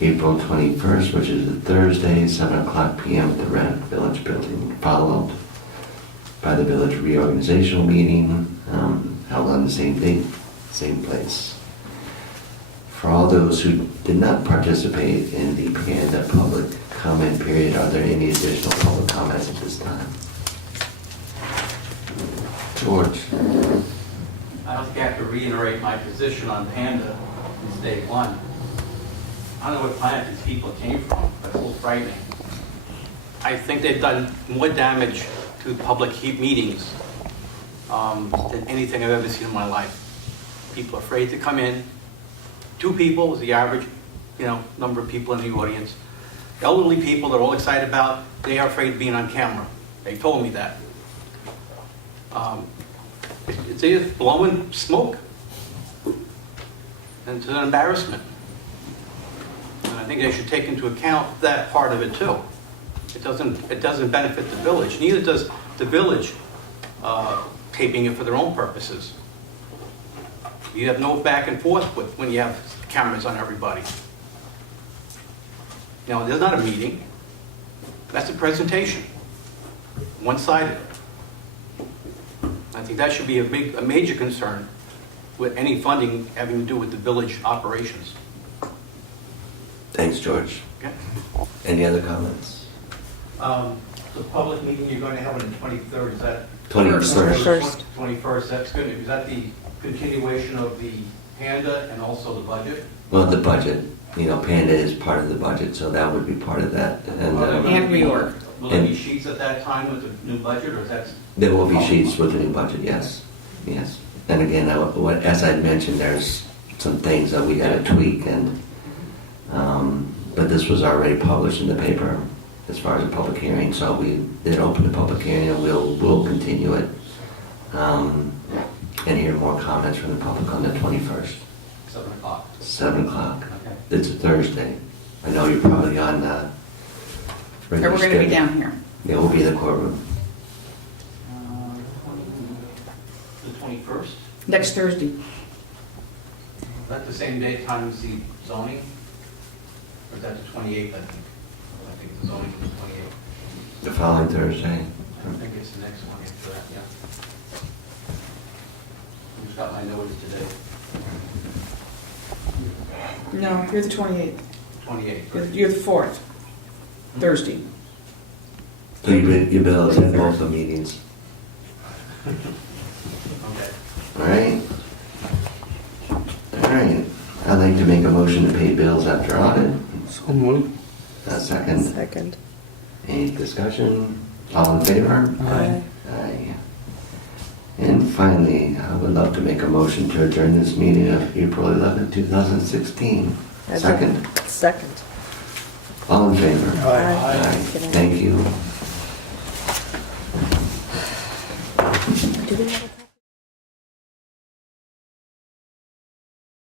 April 21st, which is a Thursday, 7 o'clock p.m. at the Red Village Building, followed by the village reorganizational meeting held on the same date, same place. For all those who did not participate in the Panda public comment period, are there any additional public comments at this time? George? I don't think I have to reiterate my position on Panda since day one. I don't know what planet these people came from, but it's a little frightening. I think they've done more damage to public meetings than anything I've ever seen in my life. People are afraid to come in. 2 people is the average, number of people in the audience. Elderly people they're all excited about, they are afraid of being on camera. They told me that. It's either blowing smoke, and it's an embarrassment. And I think they should take into account that part of it too. It doesn't benefit the village. Neither does the village taping it for their own purposes. You have no back and forth with when you have cameras on everybody. There's not a meeting. That's a presentation. One-sided. I think that should be a major concern with any funding having to do with the village operations. Thanks, George. Okay? Any other comments? The public meeting you're going to have on the 23rd, is that? 21st. 21st, that's good. Is that the continuation of the Panda and also the budget? Well, the budget, Panda is part of the budget, so that would be part of that. And And reorg. Will there be sheets at that time with the new budget, or is that? there will be sheets with the new budget, yes. Yes. And again, as I mentioned, there's some things that we got to tweak, and but this was already published in the paper as far as a public hearing, so we did open the public hearing, and we'll continue it and hear more comments from the public on the 21st. 7 o'clock. 7 o'clock. Okay. It's a Thursday. I know you're probably on Or regular we're going to be schedule. down here. Yeah, we'll be in the courtroom. The 21st? Next Thursday. Is that the same day, time as the zoning? Or is that the 28th, I think? I think the zoning is the 28th. The following Thursday. I think it's the next one after that, yeah. I just got my notice today, No, you're the 28th. 28th. You're the 4th. Thursday. So you bill us at both the meetings. Okay. All right? All right. I'd like to make a motion to pay bills after audit. So moved. A second. Second. Any discussion? All in favor? Aye. Aye. And finally, I would love to make a motion to adjourn this meeting of April 11, 2016. Second. Second. All in favor? Aye. Thank you. Do we have a copy?